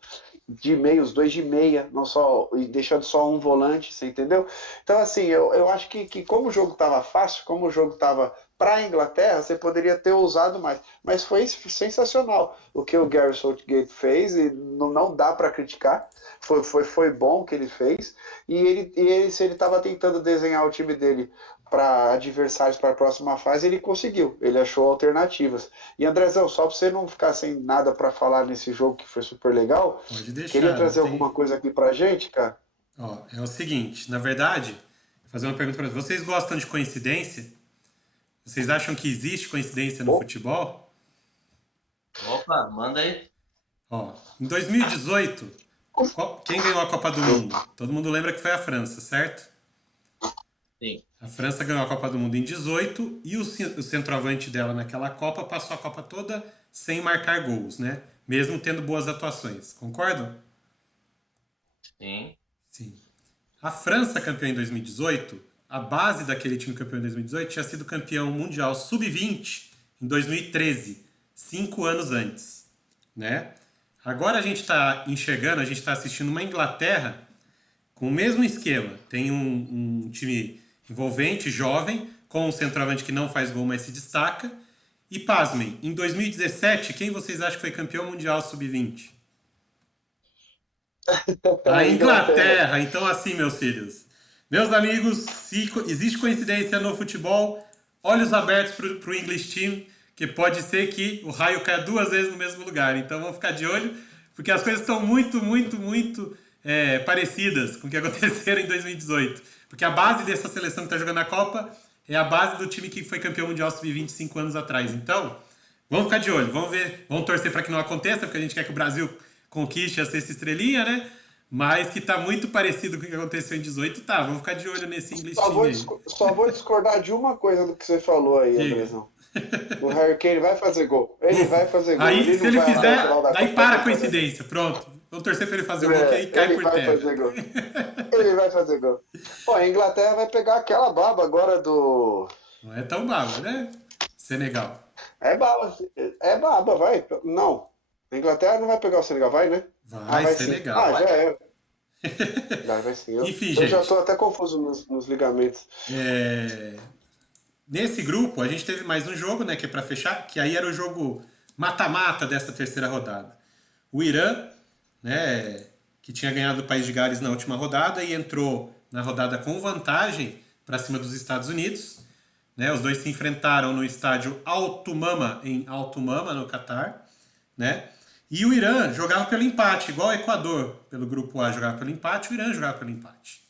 de meia, os dois de meia, não só e deixando só um volante, você entendeu? Então, assim, eu acho que como o jogo estava fácil, como o jogo estava para a Inglaterra, você poderia ter ousado mais. Mas foi sensacional o que o Gareth Southgate fez e não dá para criticar. Foi bom o que ele fez. Se ele estava tentando desenhar o time dele para adversários para a próxima fase, ele conseguiu. Ele achou alternativas. E Andrezão, só para você não ficar sem nada para falar nesse jogo que foi super legal, Pode queria deixar, não trazer alguma tem. coisa aqui pra gente, cara? Ó, é o seguinte, na verdade, vou fazer uma pergunta para vocês. Vocês gostam de coincidência? Vocês acham que existe coincidência no Oh, futebol? Opa, manda aí. Ó, em 2018, quem ganhou a Copa do Mundo? Todo mundo lembra que foi a França, certo? Sim. A França ganhou a Copa do Mundo em 18 e o centroavante dela naquela Copa passou a Copa toda sem marcar gols, né? Mesmo tendo boas atuações. Concordam? Sim. Sim. A França, campeã em 2018, a base daquele time campeão em 2018 tinha sido campeão mundial sub-20 em 2013, 5 anos antes, né? Agora a gente está enxergando, a gente está assistindo uma Inglaterra com o mesmo esquema. Tem um time envolvente, jovem, com um centroavante que não faz gol, mas se destaca. E pasmem, em 2017, quem vocês acham que foi campeão mundial sub-20? A a Inglaterra. Inglaterra. Então, assim, meus filhos. Meus amigos, se existe coincidência no futebol, olhos abertos pro English Team, que pode ser que o raio caia 2 vezes no mesmo lugar. Então vamos ficar de olho, porque as coisas estão muito, muito, muito parecidas com o que aconteceram em 2018. Porque a base dessa seleção que está jogando a Copa é a base do time que foi campeão mundial sub-20 5 anos atrás. Então, vamos ficar de olho, vamos ver, vamos torcer para que não aconteça, porque a gente quer que o Brasil conquiste a sexta estrelinha, né? Mas que tá muito parecido com o que aconteceu em 18, tá. Vamos ficar de olho nesse English Team aí. Só vou discordar de uma coisa do que você falou aí, Andrezão. O Harry Kane vai fazer gol. Ele vai fazer gol. Aí, se ele fizer, daí para a Copa, coincidência. Pronto. Vamos torcer para ele fazer o gol, que aí cai por terra. Ele vai fazer gol. Pô, a Inglaterra vai pegar aquela baba agora do... Não é tão baba, né? Senegal. É baba, vai. Não. A Inglaterra não vai pegar o Senegal, vai, né? Vai, Senegal. Ah, já é. Vai sim. Enfim, eu gente. já tô até confuso nos ligamentos. Nesse grupo, a gente teve mais um jogo, né, que é para fechar, que aí era o jogo mata-mata dessa terceira rodada. O Irã, né, que tinha ganhado o País de Gales na última rodada e entrou na rodada com vantagem para cima dos Estados Unidos. Né, os dois se enfrentaram no estádio Al Thumama, em Al Thumama, no Catar. Né? E o Irã jogava pelo empate, igual o Equador, pelo grupo A jogava pelo empate, o Irã jogava pelo empate.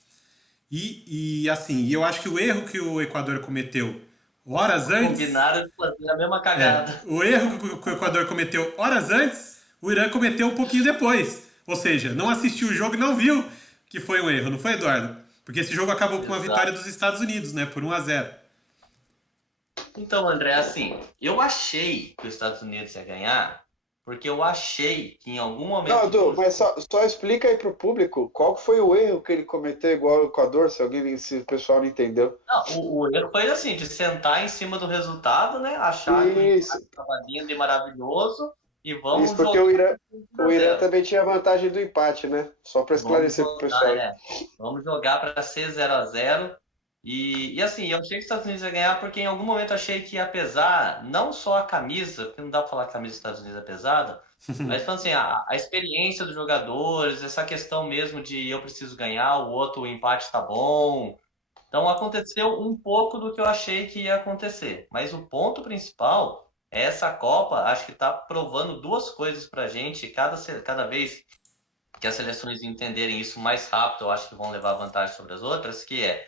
E assim, eu acho que o erro que o Equador cometeu horas antes... Combinaram de fazer a mesma cagada. O erro que o Equador cometeu horas antes, o Irã cometeu um pouquinho depois. Ou seja, não assistiu o jogo e não viu que foi um erro, não foi, Eduardo? Porque esse jogo acabou com uma vitória dos Estados Unidos, né? Por 1-0. Então, André, assim, eu achei que os Estados Unidos ia ganhar, porque eu achei que em algum momento... Não, Edu, mas só explica aí pro público qual foi o erro que ele cometeu igual ao Equador, se o pessoal não entendeu. Não, o erro foi assim, de sentar em cima do resultado, né? Achar que o empate estava lindo e maravilhoso e vamos Isso, porque o Irã também tinha a vantagem do empate, né? Só para esclarecer pro pessoal. Vamos jogar para ser 0-0. E assim, eu achei que os Estados Unidos ia ganhar porque em algum momento eu achei que ia pesar não só a camisa, porque não dá para falar que a camisa dos Estados Unidos é pesada, mas falando assim, a experiência dos jogadores, essa questão mesmo de eu preciso ganhar, o empate tá bom. Então aconteceu um pouco do que eu achei que ia acontecer. Mas o ponto principal é essa Copa, acho que está provando duas coisas pra gente, cada vez que as seleções entenderem isso mais rápido, eu acho que vão levar vantagem sobre as outras, que é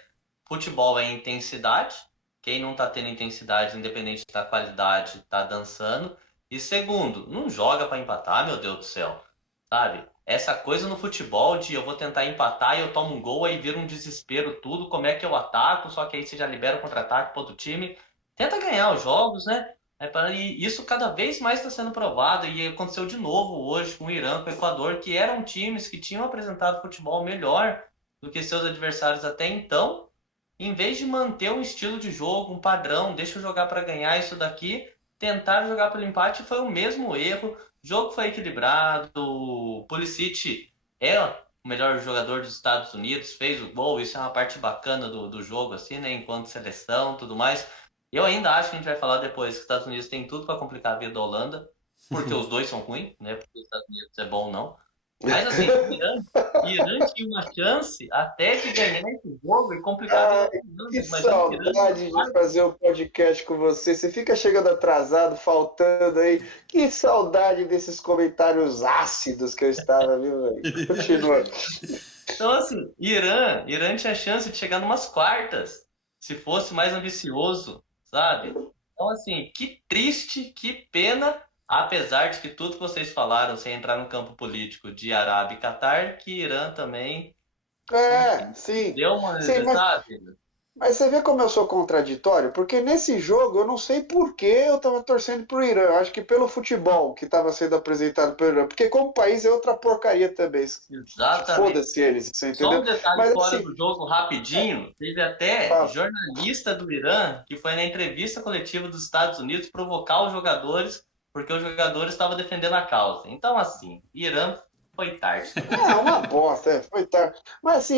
futebol é intensidade. Quem não tá tendo intensidade, independente da qualidade, tá dançando. E segundo, não joga para empatar, meu Deus do céu. Sabe? Essa coisa no futebol de eu vou tentar empatar e eu tomo um gol, aí vira um desespero tudo. Como é que eu ataco? Só que aí você já libera o contra-ataque para outro time. Tenta ganhar os jogos, né? E isso cada vez mais está sendo provado. E aconteceu de novo hoje com o Irã, com o Equador, que eram times que tinham apresentado futebol melhor do que seus adversários até então. Em vez de manter um estilo de jogo, um padrão, deixa eu jogar para ganhar isso daqui, tentaram jogar pelo empate, foi o mesmo erro. O jogo foi equilibrado, o Pulisic é o melhor jogador dos Estados Unidos, fez o gol, isso é uma parte bacana do jogo, assim, né? Enquanto seleção, tudo mais. Eu ainda acho que a gente vai falar depois que os Estados Unidos tem tudo para complicar a vida da Holanda, porque os dois são ruins, né? Porque os Estados Unidos é bom ou não. Mas assim, o Irã tinha uma chance até de ganhar esse jogo e complicar a vida da Holanda. Que saudade de fazer o podcast com você. Você fica chegando atrasado, faltando aí. Que saudade desses comentários ácidos que eu estava, viu, velho? Continua. Então, assim, Irã tinha chance de chegar numas quartas, se fosse mais ambicioso, sabe? Então, assim, que triste, que pena, apesar de que tudo que vocês falaram, sem entrar no campo político de Arábia e Catar, que Irã também sim. deu uma... Sim, sabe? Mas você vê como eu sou contraditório? Porque nesse jogo eu não sei por que eu estava torcendo pro Irã. Eu acho que pelo futebol que estava sendo apresentado pelo Irã. Porque como país é outra porcaria também. Exatamente. Foda-se eles, você entendeu? Só um detalhe Mas, fora assim, do jogo rapidinho, teve até jornalista do Irã que foi na entrevista coletiva dos Estados Unidos provocar os jogadores porque os jogadores estavam defendendo a causa. Então, assim, Irã foi tarde. Uma bosta, foi tarde. Mas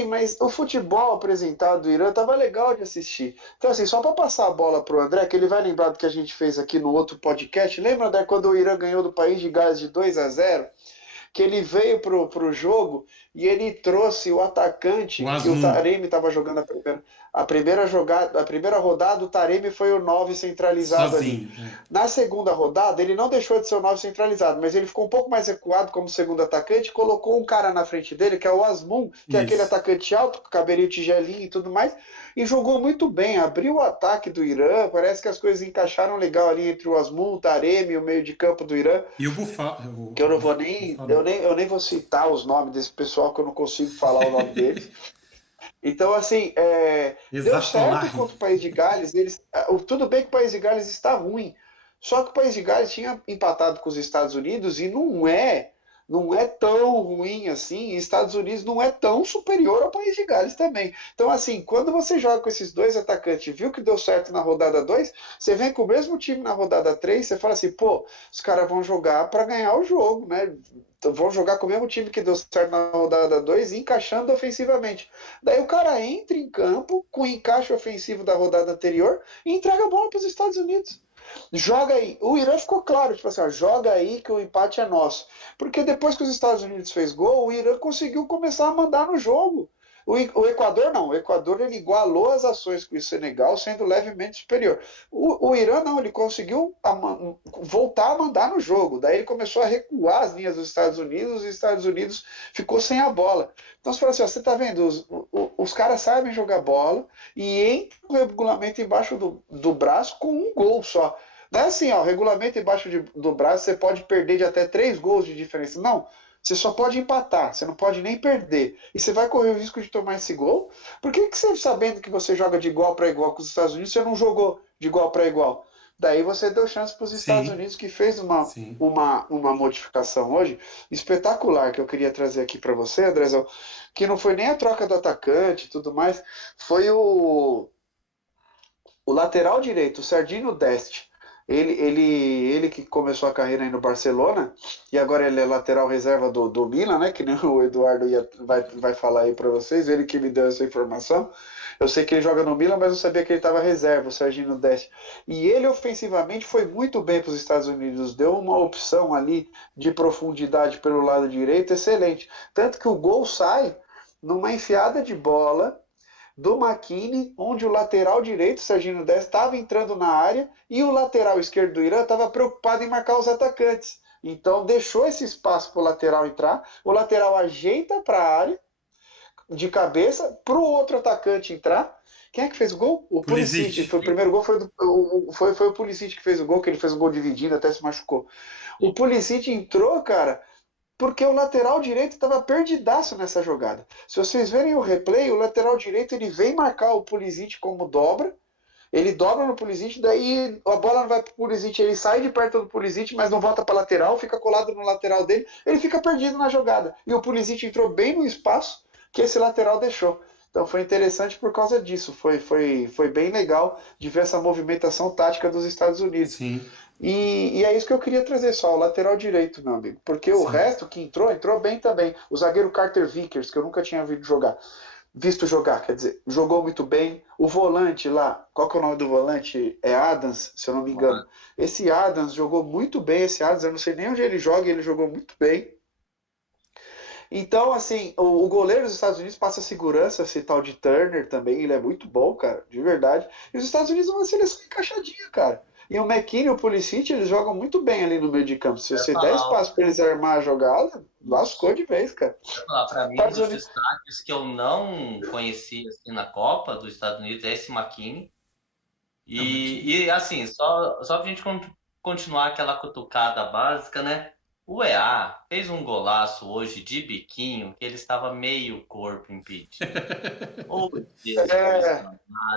o futebol apresentado do Irã tava legal de assistir. Então, assim, só para passar a bola pro André, que ele vai lembrar do que a gente fez aqui no outro podcast. Lembra, André, quando o Irã ganhou do País de Gales de 2-0? que ele veio pro jogo e ele trouxe o atacante, O que o Azul. Taremi estava jogando a primeira jogada, a primeira rodada, o Taremi foi o 9 centralizado ali. Sozinho. Na segunda rodada, ele não deixou de ser o 9 centralizado, mas ele ficou um pouco mais recuado como segundo atacante, colocou um cara na frente dele, que é o Asmun, que é aquele Isso. atacante alto, com cabelinho tigelinho e tudo mais, e jogou muito bem, abriu o ataque do Irã, parece que as coisas encaixaram legal ali entre o Asmun, o Taremi, o meio de campo do Irã, E o Bufal. que eu não vou nem, eu nem vou citar os nomes desse pessoal, que eu não consigo falar o nome deles. Então, assim, deu certo Exatolahi. contra o País de Gales. Tudo bem que o País de Gales está ruim. Só que o País de Gales tinha empatado com os Estados Unidos e não é tão ruim assim. E Estados Unidos não é tão superior ao País de Gales também. Então, assim, quando você joga com esses dois atacantes, viu que deu certo na rodada 2, você vem com o mesmo time na rodada 3, você fala assim, pô, os caras vão jogar para ganhar o jogo, né? Vão jogar com o mesmo time que deu certo na rodada 2, encaixando ofensivamente. Daí o cara entra em campo com o encaixe ofensivo da rodada anterior e entrega a bola para os Estados Unidos. Joga aí. O Irã ficou claro, tipo assim, ó, joga aí que o empate é nosso. Porque depois que os Estados Unidos fez gol, o Irã conseguiu começar a mandar no jogo. O Equador não. O Equador ele igualou as ações com o Senegal, sendo levemente superior. O Irã não, ele conseguiu voltar a mandar no jogo. Daí ele começou a recuar as linhas dos Estados Unidos, e os Estados Unidos ficou sem a bola. Então você fala assim, ó, você tá vendo, os caras sabem jogar bola e entra o regulamento embaixo do braço com um gol só. Não é assim, ó, regulamento embaixo do braço, você pode perder de até 3 gols de diferença. Não, você só pode empatar, você não pode nem perder. E você vai correr o risco de tomar esse gol? Por que você, sabendo que você joga de igual para igual com os Estados Unidos, você não jogou de igual para igual? Daí você deu chance para os Estados Unidos, que fez uma modificação hoje espetacular, que eu queria trazer aqui para você, Andrezão, que não foi nem a troca do atacante e tudo mais, foi o lateral direito, o Sardinho Deste. Ele que começou a carreira aí no Barcelona e agora ele é lateral reserva do Milan, né? Que nem o Eduardo vai falar aí para vocês, ele que me deu essa informação. Eu sei que ele joga no Milan, mas eu sabia que ele estava reserva, o Serginho Deste. E ele ofensivamente foi muito bem para os Estados Unidos, deu uma opção ali de profundidade pelo lado direito excelente. Tanto que o gol sai numa enfiada de bola do McKinney, onde o lateral direito, Serginho Dest, estava entrando na área e o lateral esquerdo do Irã estava preocupado em marcar os atacantes. Então deixou esse espaço para o lateral entrar, o lateral ajeita para a área de cabeça para o outro atacante entrar. Quem é que fez o gol? O Pulisic. Foi o primeiro gol, foi o Pulisic que fez o gol, que ele fez um gol dividido, até se machucou. O Pulisic entrou, cara, porque o lateral direito estava perdidaço nessa jogada. Se vocês verem o replay, o lateral direito ele vem marcar o Pulisic como dobra, ele dobra no Pulisic, daí a bola não vai para o Pulisic, ele sai de perto do Pulisic, mas não volta para a lateral, fica colado no lateral dele, ele fica perdido na jogada. E o Pulisic entrou bem no espaço que esse lateral deixou. Então foi interessante por causa disso, foi bem legal de ver essa movimentação tática dos Estados Unidos. Sim. E é isso que eu queria trazer só, o lateral direito, meu amigo. Porque o resto que entrou bem também. O zagueiro Carter Vickers, que eu nunca tinha visto jogar, quer dizer, jogou muito bem. O volante lá, qual que é o nome do volante? É Adams, se eu não me engano. Esse Adams jogou muito bem, eu não sei nem onde ele joga, ele jogou muito bem. Então, assim, o goleiro dos Estados Unidos passa segurança, esse tal de Turner também, ele é muito bom, cara, de verdade. E os Estados Unidos é uma seleção encaixadinha, cara. E o McKinney e o Pulisic, eles jogam muito bem ali no meio de campo. Se você der espaço para eles armar a jogada, lascou de vez, cara. Para mim, um dos destaques que eu não conhecia assim, na Copa dos Estados Unidos é esse McKinney. E assim, só pra gente continuar aquela cutucada básica, né? O EA fez um golaço hoje de biquinho que ele estava meio corpo impedido. Ou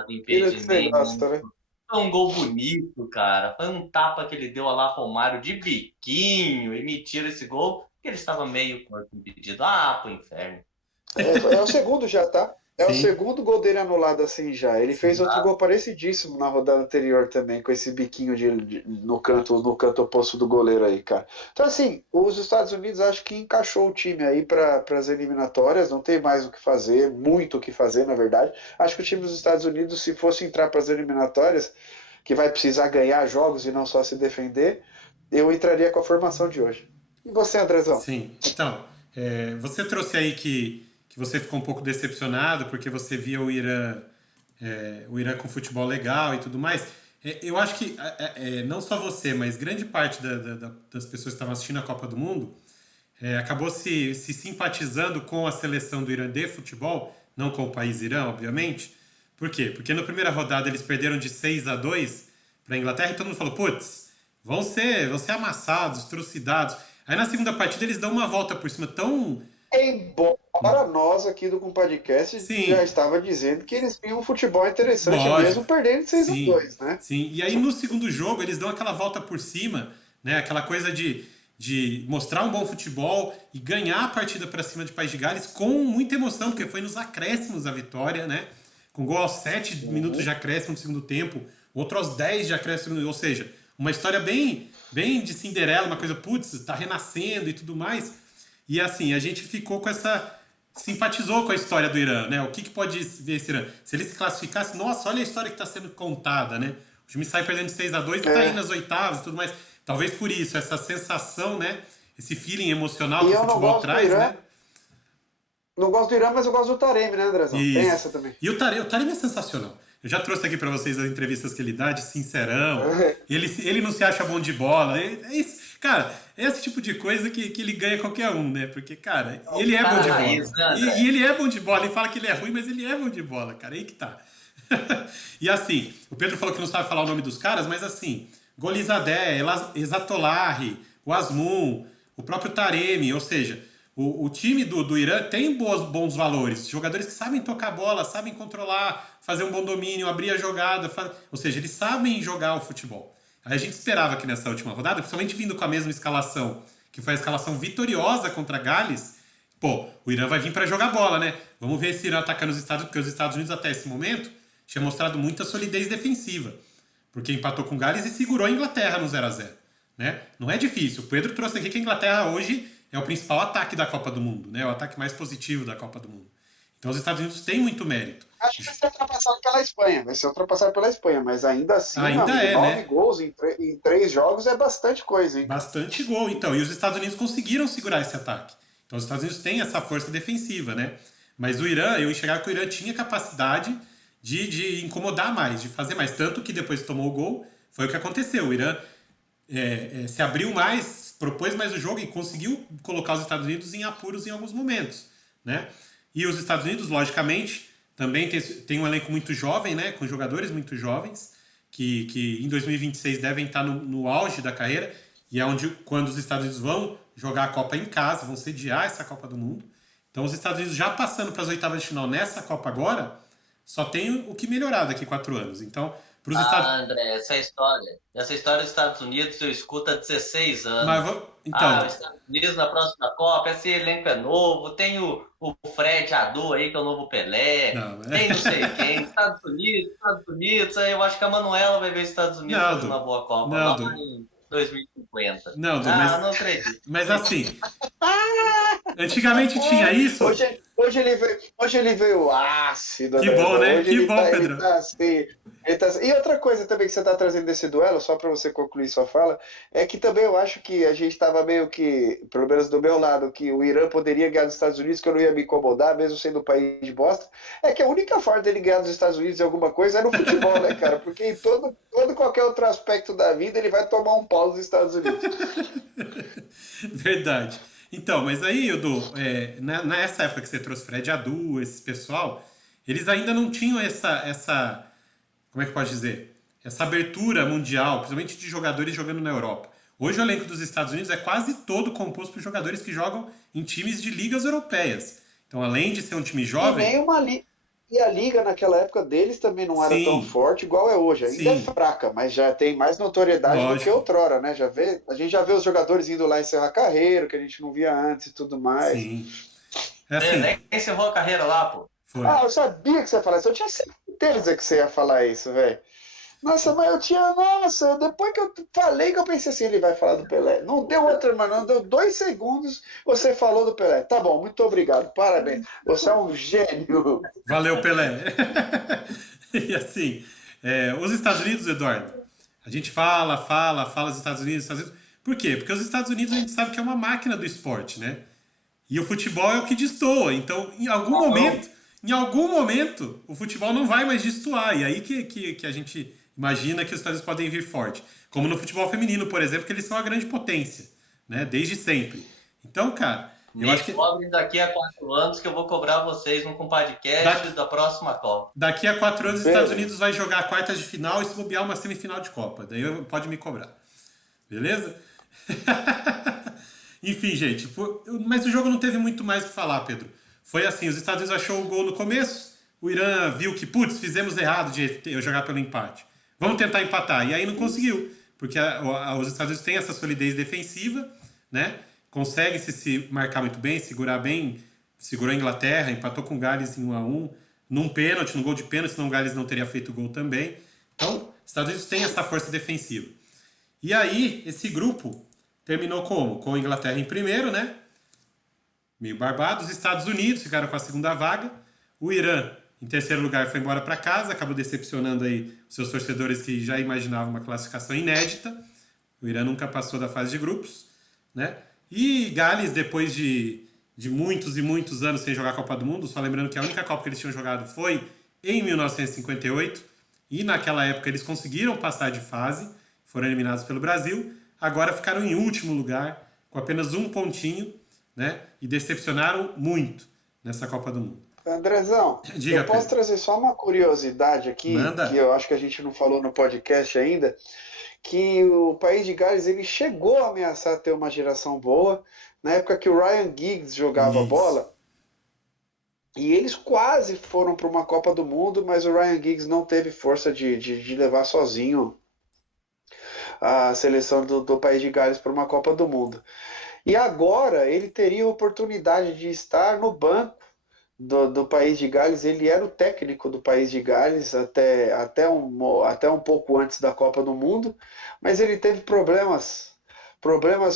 impedimento. Né? Foi um gol bonito, cara. Foi um tapa que ele deu a lá Romário de biquinho e me tira esse gol porque ele estava meio corpo impedido. Ah, pro inferno. É o segundo já, tá? É o segundo gol dele anulado assim já. Ele fez outro gol parecidíssimo na rodada anterior também, com esse biquinho no canto oposto do goleiro aí, cara. Então, assim, os Estados Unidos acho que encaixou o time aí para as eliminatórias, não tem mais o que fazer, muito o que fazer, na verdade. Acho que o time dos Estados Unidos, se fosse entrar para as eliminatórias, que vai precisar ganhar jogos e não só se defender, eu entraria com a formação de hoje. E você, Andrezão? Sim. Então, você trouxe aí que você ficou um pouco decepcionado porque você via o Irã com futebol legal e tudo mais. Eu acho que não só você, mas grande parte das pessoas que estavam assistindo a Copa do Mundo acabou se simpatizando com a seleção do Irã de futebol, não com o país Irã, obviamente. Por quê? Porque na primeira rodada eles perderam de 6-2 para a Inglaterra e todo mundo falou, putz, vão ser amassados, trucidados. Aí na segunda partida eles dão uma volta por cima tão... Embora nós aqui do Compadcast já Sim, estava dizendo que eles tinham um futebol interessante, mesmo lógico. perdendo de 6 a Sim, 2, né? sim. E aí no segundo jogo eles dão aquela volta por cima, né? Aquela coisa de mostrar um bom futebol e ganhar a partida para cima de País de Gales com muita emoção, porque foi nos acréscimos a vitória, né? Com gol aos 7 minutos de Uhum. acréscimo no segundo tempo, outro aos 10 de acréscimo, ou seja, uma história bem de Cinderela, uma coisa, putz, tá renascendo e tudo mais. E assim, a gente ficou com essa simpatizou com a história do Irã, né? O que pode ver esse Irã? Se ele se classificasse, nossa, olha a história que está sendo contada, né? O time sai perdendo de 6-2 e está indo É. nas oitavas e tudo mais. Talvez por isso, essa sensação, né? Esse feeling emocional E que o eu não futebol gosto do traz, Irã, né? não gosto do Irã, mas eu gosto do Taremi, né, Andrezão? Tem Isso. essa também. E o Taremi é sensacional. Eu já trouxe aqui para vocês as entrevistas que ele dá, de sincerão. Ele não se acha bom de bola. É isso. Cara, é esse tipo de coisa que ele ganha qualquer um, né? Porque, cara, ele é bom Cara de raiz, bola. né, E André? ele é bom de bola. Ele fala que ele é ruim, mas ele é bom de bola, cara. Aí que tá. E assim, o Pedro falou que não sabe falar o nome dos caras, mas assim, Golizadeh, Exatollah, o Asmun, o próprio Taremi, ou seja, o time do Irã tem bons valores, jogadores que sabem tocar bola, sabem controlar, fazer um bom domínio, abrir a jogada, ou seja, eles sabem jogar o futebol. Aí a gente esperava que nessa última rodada, principalmente vindo com a mesma escalação, que foi a escalação vitoriosa contra Gales, pô, o Irã vai vir para jogar bola, né? Vamos ver esse Irã atacando os Estados Unidos, porque os Estados Unidos até esse momento tinha mostrado muita solidez defensiva, porque empatou com Gales e segurou a Inglaterra no 0-0, né? Não é difícil. O Pedro trouxe aqui que a Inglaterra hoje é o principal ataque da Copa do Mundo, né? É o ataque mais positivo da Copa do Mundo. Então os Estados Unidos têm muito mérito. Acho que vai ser ultrapassado pela Espanha. Vai ser ultrapassado pela Espanha, mas ainda assim, meu Ainda amigo, é, 9 né? gols em 3 jogos é bastante coisa, hein? Bastante gol, então. E os Estados Unidos conseguiram segurar esse ataque. Então os Estados Unidos têm essa força defensiva, né? Mas o Irã, eu enxergava que o Irã tinha capacidade de incomodar mais, de fazer mais. Tanto que depois que tomou o gol, foi o que aconteceu. O Irã se abriu mais, propôs mais o jogo e conseguiu colocar os Estados Unidos em apuros em alguns momentos, né? E os Estados Unidos, logicamente, também tem um elenco muito jovem, né? Com jogadores muito jovens, que em 2026 devem estar no auge da carreira, e é onde, quando os Estados Unidos vão jogar a Copa em casa, vão sediar essa Copa do Mundo. Então, os Estados Unidos já passando para as oitavas de final nessa Copa agora, só tem o que melhorar daqui a 4 anos. Então, para os Estados Ah, André, essa história dos Estados Unidos eu escuto há 16 Mas, anos. então, Os Estados Unidos na próxima Copa, esse elenco é novo, tem o Fred Adu aí, que é o novo Pelé, não, tem não sei quem, Estados Unidos, aí eu acho que a Manuela vai ver os Estados Unidos não, fazer uma boa Copa não, lá em 2050. não, Ah, não acredito. mas assim, antigamente tinha isso. Hoje ele veio ácido, Que bom, Andrezão. né? Hoje Que bom, ele Pedro. tá assim. E outra coisa também que você está trazendo desse duelo, só para você concluir sua fala, é que também eu acho que a gente estava meio que, pelo menos do meu lado, que o Irã poderia ganhar dos Estados Unidos, que eu não ia me incomodar, mesmo sendo um país de bosta. É que a única forma dele ganhar dos Estados Unidos em alguma coisa é no futebol, né, cara? Porque em todo qualquer outro aspecto da vida ele vai tomar um pau dos Estados Unidos. Verdade. Então, mas aí, Edu, nessa época que você trouxe Fred Adu, esse pessoal, eles ainda não tinham como é que pode dizer? Essa abertura mundial, principalmente de jogadores jogando na Europa. Hoje o elenco dos Estados Unidos é quase todo composto por jogadores que jogam em times de ligas europeias. Então, além de ser um time E jovem, nem uma E a liga naquela época deles também não era tão sim, forte igual é hoje. Ainda é sim, fraca, mas já tem mais notoriedade do que lógico, outrora, né? A gente já vê os jogadores indo lá encerrar a carreira, que a gente não via antes e tudo mais. sim. É assim, Pelé encerrou a carreira lá, pô. foi. Ah, eu sabia que você ia falar isso. Eu tinha certeza que você ia falar isso, velho. Nossa, mas eu tinha. Nossa, depois que eu falei que eu pensei assim, ele vai falar do Pelé. Não deu outra, mas não deu 2 segundos, você falou do Pelé. Tá bom, muito obrigado, parabéns. Você é um gênio. Valeu, Pelé. E assim, os Estados Unidos, Eduardo, a gente fala dos Estados Unidos, Por quê? Porque os Estados Unidos a gente sabe que é uma máquina do esporte, né? E o futebol é o que destoa. Então, em algum momento, o futebol não vai mais destoar. E aí que a gente imagina que os Estados Unidos podem vir forte. Como no futebol feminino, por exemplo, que eles são a grande potência, né? Desde sempre. Então, cara, eu acho que cobrem daqui a 4 anos que eu vou cobrar vocês no podcast da próxima Copa. daqui a 4 anos os Estados Unidos vai jogar quartas de final e se bobear uma semifinal de Copa. Daí pode me cobrar. Beleza? Enfim, gente. Mas o jogo não teve muito mais o que falar, Pedro. Foi assim, os Estados Unidos achou o gol no começo, o Irã viu que, putz, fizemos errado de eu jogar pelo empate. Vamos tentar empatar. E aí não conseguiu, porque os Estados Unidos têm essa solidez defensiva, né? Consegue se marcar muito bem, segurar bem, segurou a Inglaterra, empatou com o Gales em 1-1, num pênalti, num gol de pênalti, senão o Gales não teria feito gol também. Então, os Estados Unidos têm essa força defensiva. E aí, esse grupo terminou como? Com a Inglaterra em primeiro, né? Meio barbado. Os Estados Unidos ficaram com a segunda vaga. O Irã, em terceiro lugar, foi embora para casa. Acabou decepcionando aí os seus torcedores que já imaginavam uma classificação inédita. O Irã nunca passou da fase de grupos, né? E Gales, depois de muitos e muitos anos sem jogar a Copa do Mundo, só lembrando que a única Copa que eles tinham jogado foi em 1958. E naquela época eles conseguiram passar de fase, foram eliminados pelo Brasil. Agora ficaram em último lugar, com apenas um pontinho, né? E decepcionaram muito nessa Copa do Mundo. Andrezão, Diga, eu posso Pedro. trazer só uma curiosidade aqui, Manda. que eu acho que a gente não falou no podcast ainda, que o país de Gales ele chegou a ameaçar ter uma geração boa, na época que o Ryan Giggs jogava Isso. bola, e eles quase foram para uma Copa do Mundo, mas o Ryan Giggs não teve força de levar sozinho a seleção do país de Gales para uma Copa do Mundo. E agora ele teria a oportunidade de estar no banco do país de Gales. Ele era o técnico do país de Gales até um pouco antes da Copa do Mundo, mas ele teve problemas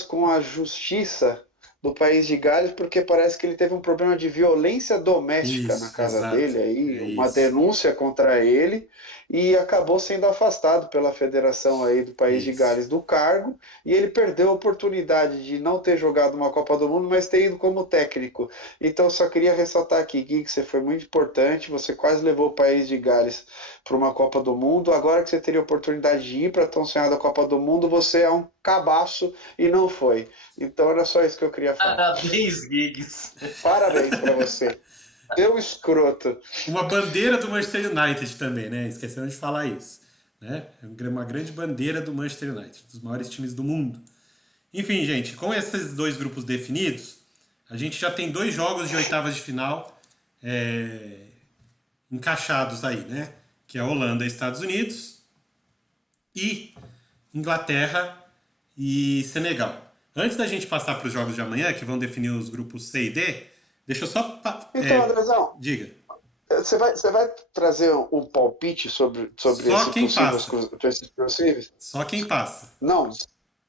com a justiça do país de Gales, porque parece que ele teve um problema de violência doméstica na Isso, casa exato. dele, aí, É uma isso. denúncia contra ele, e acabou sendo afastado pela federação aí do país de Isso. Gales do cargo, e ele perdeu a oportunidade de não ter jogado uma Copa do Mundo, mas ter ido como técnico. Então eu só queria ressaltar aqui, Gui, que você foi muito importante, você quase levou o país de Gales para uma Copa do Mundo. Agora que você teria a oportunidade de ir para a tão sonhada Copa do Mundo, você é um cabaço e não foi. Então era só isso que eu queria falar. Parabéns, Giggs. Parabéns para você. Deu escroto. Uma bandeira do Manchester United também, né? Esquecendo de falar isso. Né? É uma grande bandeira do Manchester United, dos maiores times do mundo. Enfim, gente, com esses dois grupos definidos, a gente já tem 2 jogos de oitavas de final encaixados aí, né? Que é Holanda e Estados Unidos e Inglaterra e Senegal. Antes da gente passar para os jogos de amanhã, que vão definir os grupos C e D, deixa eu só... Então, Andrezão, diga. você vai trazer um palpite sobre Só esses quem passa. esses possíveis? Só quem passa. Não,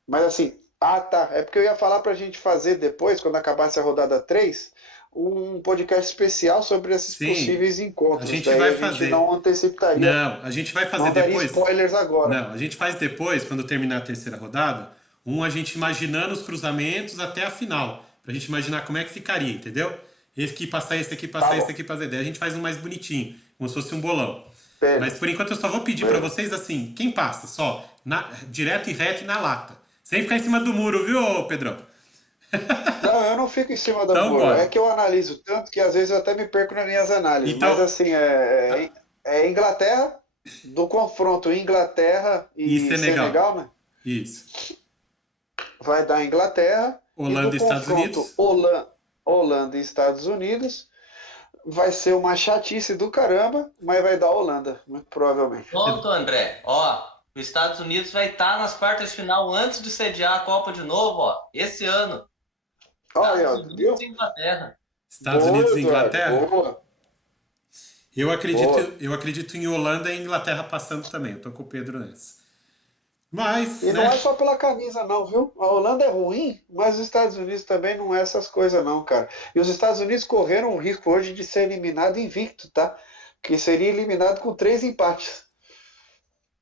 mas assim, tá. É porque eu ia falar pra gente fazer depois, quando acabasse a rodada 3, um podcast especial sobre esses Sim, possíveis encontros. a gente Daí vai a gente fazer. não anteciparia. Não, a gente vai fazer Não daria depois. spoilers agora. Não, a gente faz depois, quando terminar a terceira rodada, a gente imaginando os cruzamentos até a final. Pra gente imaginar como é que ficaria, entendeu? Esse aqui passar, esse aqui passar, esse aqui passar. Daí a gente faz um mais bonitinho, como se fosse um bolão. Mas por enquanto eu só vou pedir pra vocês assim, quem passa, só, direto e reto e na lata. Sem ficar em cima do muro, viu, Pedrão? Não, eu não fico em cima da Então, muro. bora. É que eu analiso tanto que às vezes eu até me perco nas minhas análises. Então- Mas assim, é Inglaterra, do confronto Inglaterra E e Senegal. Senegal, né? Isso. Vai dar Inglaterra. Holanda e e do Estados confronto Unidos. Holanda e Estados Unidos vai ser uma chatice do caramba, mas vai dar Holanda, muito provavelmente. Pronto, André. Ó, os Estados Unidos vai estar nas quartas de final antes de sediar a Copa de novo, ó, esse ano. Olha, Estados viu? Unidos e Inglaterra. Estados Boa, Unidos e Eduardo, Inglaterra. boa. Eu acredito, Boa. eu acredito em Holanda e Inglaterra passando também. Eu tô com o Pedro nessa. Mas, E não né? é só pela camisa, não, viu? A Holanda é ruim, mas os Estados Unidos também não é essas coisas, não, cara. E os Estados Unidos correram o risco hoje de ser eliminado invicto, tá? Que seria eliminado com 3 empates.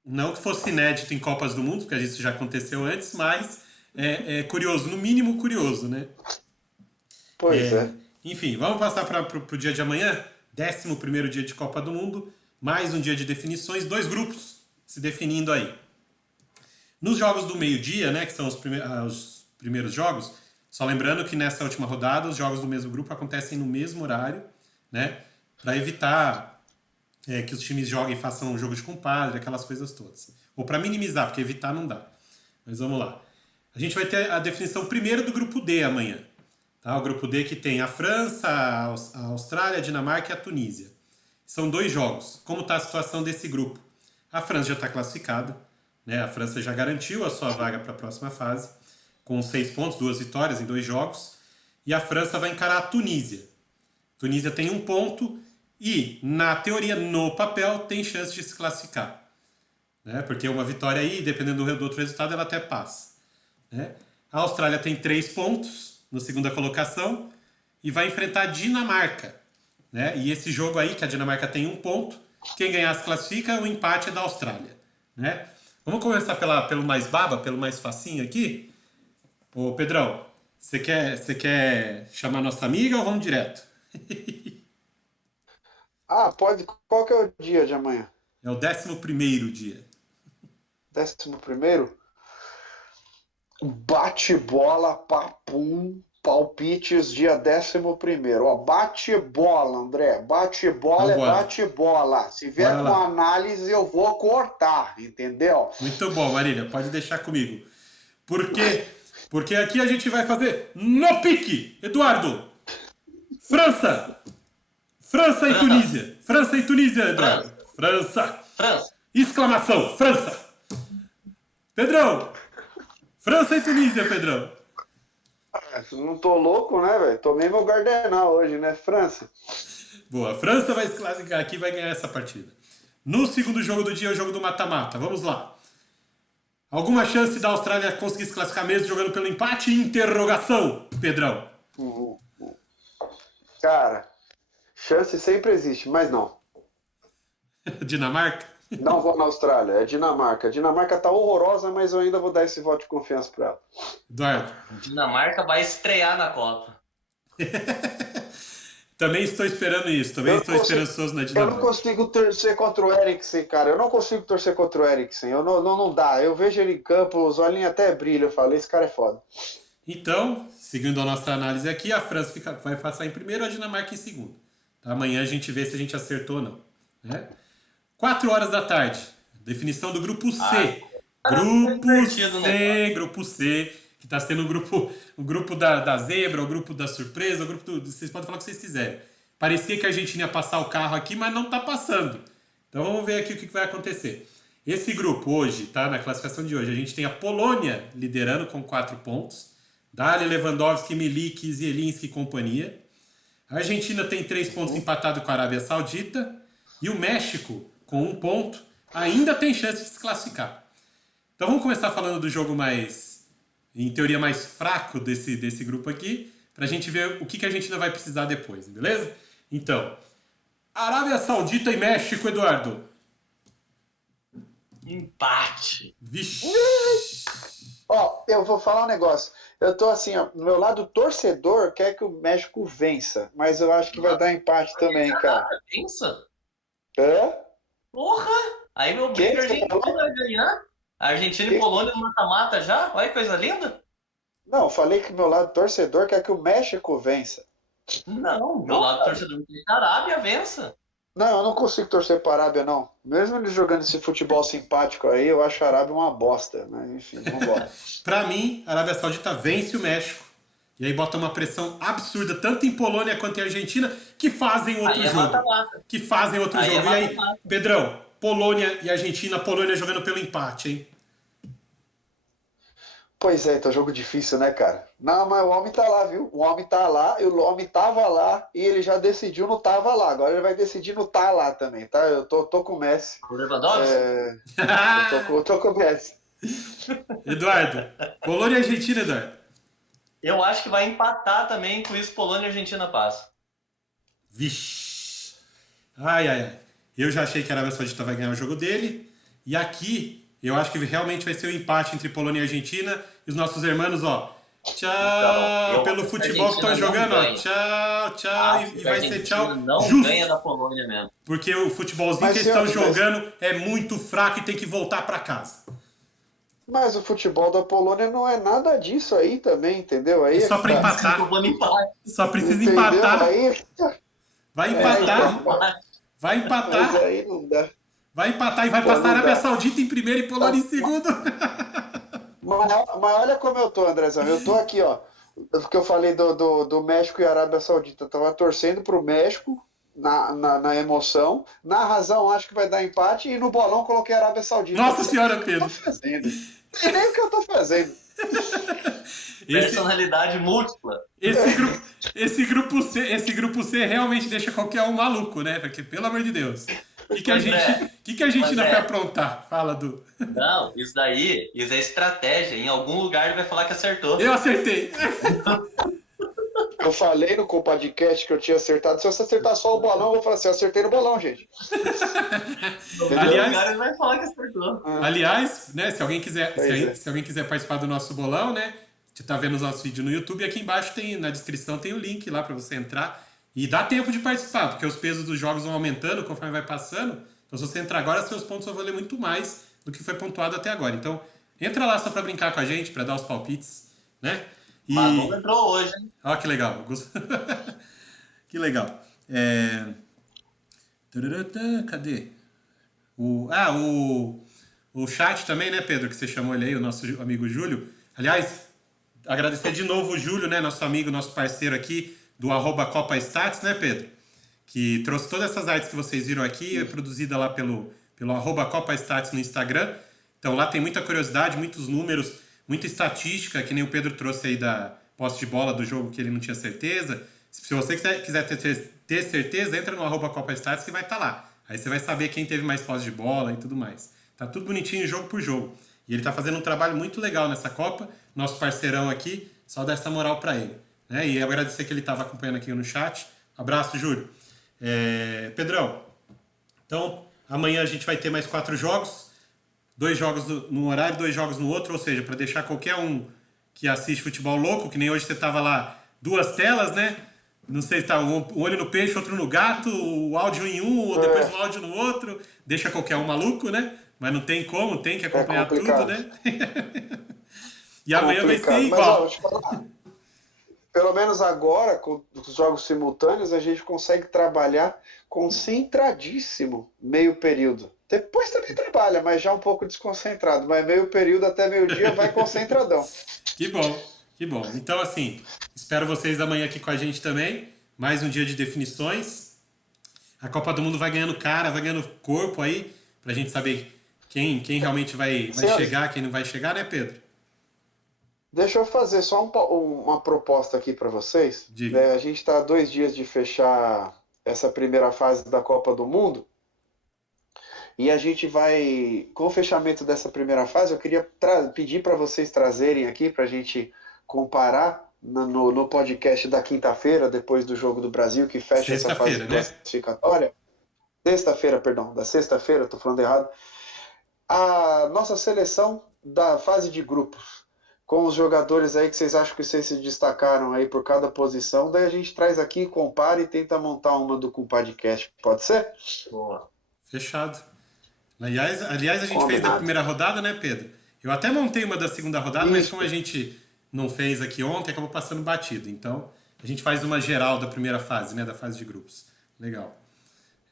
Não que fosse inédito em Copas do Mundo, porque isso já aconteceu antes, mas é curioso, no mínimo curioso, né? Pois é. Enfim, vamos passar para o dia de amanhã, 11º dia de Copa do Mundo, mais um dia de definições, 2 grupos se definindo aí. Nos jogos do meio-dia, né, que são os primeiros jogos, só lembrando que nessa última rodada os jogos do mesmo grupo acontecem no mesmo horário, né, para evitar que os times joguem e façam um jogo de compadre, aquelas coisas todas. Ou para minimizar, porque evitar não dá. Mas vamos lá. A gente vai ter a definição primeiro do grupo D amanhã. Tá? O grupo D que tem a França, a Austrália, a Dinamarca e a Tunísia. São 2 jogos. Como está a situação desse grupo? A França já está classificada. Né? A França já garantiu a sua vaga para a próxima fase, com 6 pontos, 2 vitórias em 2 jogos. E a França vai encarar a Tunísia. A Tunísia tem 1 ponto e, na teoria, no papel, tem chance de se classificar. Né? Porque uma vitória aí, dependendo do outro resultado, ela até passa. Né? A Austrália tem 3 pontos na segunda colocação e vai enfrentar a Dinamarca. Né? E esse jogo aí, que a Dinamarca tem 1 ponto, quem ganhar se classifica, o empate é da Austrália. Né? Vamos começar pelo mais baba, pelo mais facinho aqui. Ô Pedrão, você quer chamar nossa amiga ou vamos direto? Pode. Qual que é o dia de amanhã? É o 11º dia. 11º? Bate-bola, papum, palpites, dia 11º. Ó, bate-bola, André. Bate-bola Vambora. bate-bola. Se vier Bora com lá. análise, eu vou cortar, entendeu? Muito bom, Marília. Pode deixar comigo. Por quê? Porque aqui a gente vai fazer no pique. Eduardo. França. França e Tunísia. França e Tunísia, Eduardo. França. Exclamação. França. Pedrão. França e Tunísia, Pedrão. Não tô louco, né, velho? Tomei meu Gardenal hoje, né? França. Boa. A França vai se classificar aqui e vai ganhar essa partida. No segundo jogo do dia é o jogo do mata-mata. Vamos lá. Alguma chance da Austrália conseguir se classificar mesmo jogando pelo empate? Interrogação, Pedrão. Cara, chance sempre existe, mas não. Dinamarca? Não vou na Austrália, é Dinamarca. A Dinamarca tá horrorosa, mas eu ainda vou dar esse voto de confiança pra ela. Eduardo. Dinamarca vai estrear na Copa. Também estou esperando isso. Também estou esperançoso na Dinamarca. Eu não consigo torcer contra o Eriksen, cara. Eu não consigo torcer contra o Eriksen. Não dá. Eu vejo ele em campo, os olhinhos até brilham. Eu falei, esse cara é foda. Então, seguindo a nossa análise aqui, a França vai passar em primeiro, a Dinamarca em segundo. Tá? Amanhã a gente vê se a gente acertou ou não. Né? 4 horas da tarde. Definição do grupo C. Grupo C, que está sendo o grupo da zebra, o grupo da surpresa, o grupo vocês podem falar o que vocês quiserem. Parecia que a Argentina ia passar o carro aqui, mas não está passando. Então vamos ver aqui o que vai acontecer. Esse grupo hoje, tá? Na classificação de hoje, a gente tem a Polônia liderando com 4 pontos. Dali, Lewandowski, Milik, Zielinski e companhia. A Argentina tem 3 pontos empatado com a Arábia Saudita. E o México, com 1 ponto, ainda tem chance de se classificar. Então vamos começar falando do jogo em teoria, mais fraco desse grupo aqui, pra gente ver o que a Argentina vai precisar depois, beleza? Então, Arábia Saudita e México, Eduardo. Empate. Vixe. Ó, eu vou falar um negócio. Eu tô assim, ó, no meu lado torcedor quer que o México vença, mas eu acho que vai dar empate também, cara. Vença? Hã? Porra! Aí meu briga Argentina vai ganhar. A Argentina e Polônia no mata-mata já? Olha que coisa linda. Não, eu falei que meu lado torcedor quer que o México vença. Não, meu lado torcedor quer que a Arábia vença. Não, eu não consigo torcer para a Arábia, não. Mesmo eles jogando esse futebol simpático aí, eu acho a Arábia uma bosta. Mas enfim, vambora. Pra mim, a Arábia Saudita vence o México. E aí bota uma pressão absurda, tanto em Polônia quanto em Argentina, que fazem outro jogo. Mata-mata. Que fazem outro Aí jogo. é E aí, Pedrão, Polônia e Argentina, Polônia jogando pelo empate, hein? Pois é, então jogo difícil, né, cara? Não, mas o homem tá lá, viu? O homem tá lá, e o homem tava lá, e ele já decidiu não tava lá. Agora ele vai decidir não tá lá também, tá? Eu tô com o Messi. O Lewandowski? Eu tô com o Messi. Eduardo, Polônia e Argentina, Eduardo. Eu acho que vai empatar também, com isso Polônia e Argentina passa. Vixe. Ai. Eu já achei que a Arábia Saudita vai ganhar o jogo dele. E aqui, Eu acho que realmente vai ser um empate entre Polônia e Argentina. E os nossos irmãos, ó, tchau, Então, pelo futebol que estão jogando, ó, tchau, tchau. Acho E que a vai ser tchau Argentina não justo. ganha da Polônia mesmo. Porque o futebolzinho Mas, que eles estão senhores, jogando é muito fraco e tem que voltar para casa. mas o futebol da Polônia não é nada disso aí também, entendeu? Aí É é só que para tá. empatar. Eu vou me empate. Só precisa Entendeu? empatar. Aí, Vai então, empatar. Vai mas empatar. aí não dá. Vai empatar e vai Então passar a não Arábia dá. Saudita em primeiro e Polônia em segundo. Mas olha como eu tô, Andrezão. Eu tô aqui, ó. Porque eu falei do México e Arábia Saudita. Eu tava torcendo pro México na emoção. Na razão, acho que vai dar empate. E no bolão coloquei a Arábia Saudita. Nossa Não sei senhora, o que eu tô Pedro. fazendo. Não sei nem o que eu tô fazendo. Personalidade múltipla. Esse grupo C realmente deixa qualquer um maluco, né? Porque, pelo amor de Deus. O que a Pois é. Argentina Mas foi aprontar? Fala, Du. Não, isso é estratégia. Em algum lugar ele vai falar que acertou. Eu acertei. Eu falei no podcast que eu tinha acertado. Se você acertar só o bolão, eu vou falar assim: eu acertei no bolão, gente. Em algum Aliás- lugar ele vai falar que acertou. Aliás, né, se alguém quiser, Pois é. se alguém quiser participar do nosso bolão, né? Você tá vendo os nossos vídeos no YouTube, aqui embaixo tem, na descrição tem o link lá para você entrar. E dá tempo de participar, porque os pesos dos jogos vão aumentando conforme vai passando. Então, se você entrar agora, seus pontos vão valer muito mais do que foi pontuado até agora. Então, entra lá só para brincar com a gente, para dar os palpites, né? E... Magu entrou hoje, hein? Ó, que legal. Que legal. Cadê? O chat também, né, Pedro, que você chamou ele aí, o nosso amigo Júlio. Aliás, agradecer de novo o Júlio, né, nosso amigo, nosso parceiro aqui, do @CopaStats, né, Pedro? Que trouxe todas essas artes que vocês viram aqui, é produzida lá pelo @CopaStats no Instagram. Então lá tem muita curiosidade, muitos números, muita estatística, que nem o Pedro trouxe aí da posse de bola do jogo que ele não tinha certeza. Se você quiser ter certeza, entra no @CopaStats que vai estar lá. Aí você vai saber quem teve mais posse de bola e tudo mais. Tá tudo bonitinho, jogo por jogo. E ele tá fazendo um trabalho muito legal nessa Copa. Nosso parceirão aqui, só dá essa moral para ele. Né? E agradecer que ele estava acompanhando aqui no chat. Abraço, Júlio. Pedrão, então amanhã a gente vai ter mais 4 jogos. 2 jogos num horário, 2 jogos no outro. Ou seja, para deixar qualquer um que assiste futebol louco, que nem hoje você tava lá, 2 telas, né? Não sei se tá um olho no peixe, outro no gato, o áudio em um, ou depois o áudio no outro. Deixa qualquer um maluco, né? Mas não tem como, tem que acompanhar tudo, né? E amanhã vai ser igual. Mas, ó, deixa eu falar. Pelo menos agora, com os jogos simultâneos, a gente consegue trabalhar concentradíssimo meio período. Depois também trabalha, mas já um pouco desconcentrado. Mas meio período até meio-dia vai concentradão. Que bom, que bom. Então, assim, espero vocês amanhã aqui com a gente também. Mais um dia de definições. A Copa do Mundo vai ganhando cara, vai ganhando corpo aí, pra gente saber quem realmente vai chegar, quem não vai chegar, né, Pedro? Deixa eu fazer só uma proposta aqui para vocês. Diga. A gente está a 2 dias de fechar essa primeira fase da Copa do Mundo. E a gente vai, com o fechamento dessa primeira fase, eu queria pedir para vocês trazerem aqui para a gente comparar no podcast da quinta-feira, depois do Jogo do Brasil, que fecha essa fase classificatória. Sexta-feira, perdão, da sexta-feira, estou falando errado. A nossa seleção da fase de grupos, com os jogadores aí que vocês acham que vocês se destacaram aí por cada posição, daí a gente traz aqui, compara e tenta montar uma do podcast. Pode ser? Boa. Fechado. Aliás, a gente fez da primeira rodada, né, Pedro? Eu até montei uma da segunda rodada, mas como a gente não fez aqui ontem, acabou passando batido. Então, a gente faz uma geral da primeira fase, né, da fase de grupos. Legal.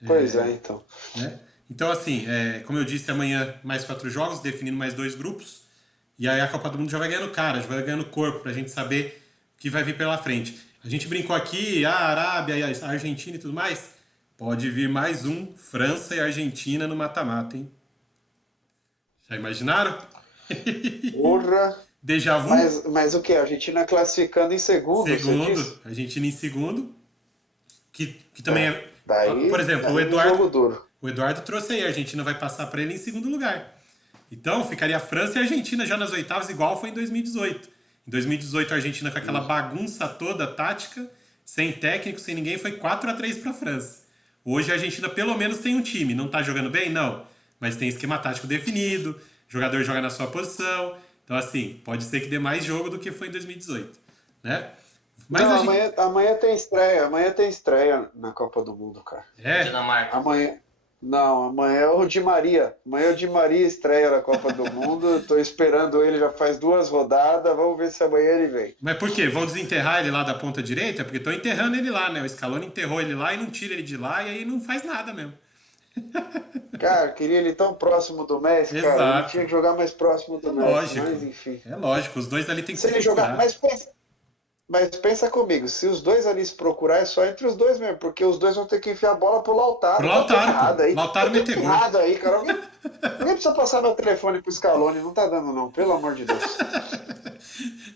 Pois então. Né? Então, assim, como eu disse, amanhã mais 4 jogos, definindo mais 2 grupos. E aí a Copa do Mundo já vai ganhando cara, já vai ganhando corpo, pra gente saber o que vai vir pela frente. A gente brincou aqui, a Arábia, a Argentina e tudo mais. Pode vir mais um, França e Argentina no mata-mata, hein? Já imaginaram? Porra! Déjà vu? Mas o que? A Argentina classificando em segundo, Segundo, Argentina em segundo. Que também é... Daí, por exemplo, daí jogo duro. o Eduardo trouxe aí, a Argentina vai passar para ele em segundo lugar. Então, ficaria a França e a Argentina já nas oitavas, igual foi em 2018. Em 2018, a Argentina com aquela bagunça toda tática, sem técnico, sem ninguém, foi 4-3 para a França. Hoje a Argentina pelo menos tem um time. Não tá jogando bem? Não. Mas tem esquema tático definido, jogador joga na sua posição. Então, assim, pode ser que dê mais jogo do que foi em 2018, né? Mas Não, a gente... amanhã tem estreia na Copa do Mundo, cara. Dinamarca. Amanhã. Não, amanhã é o Di Maria. Amanhã o Di Maria estreia na Copa do Mundo. Tô esperando ele já faz 2 rodadas. Vamos ver se amanhã ele vem. Mas por quê? Vão desenterrar ele lá da ponta direita? Porque estão enterrando ele lá, né? O Scaloni enterrou ele lá e não tira ele de lá e aí não faz nada mesmo. Cara, queria ele tão próximo do Messi, cara. Ele Exato. tinha que jogar mais próximo do Messi, Lógico. mas enfim. É lógico, os dois ali tem que Se se ele jogar, procurar. mas pensa comigo, se os dois ali se procurar, é só entre os dois mesmo, porque os dois vão ter que enfiar a bola pro Lautaro. Pro Tá tudo Lautaro, errado pô. aí. Lautaro Tá tudo meter gol. errado aí, cara. Alguém precisa passar meu telefone pro Scaloni, não tá dando não, pelo amor de Deus.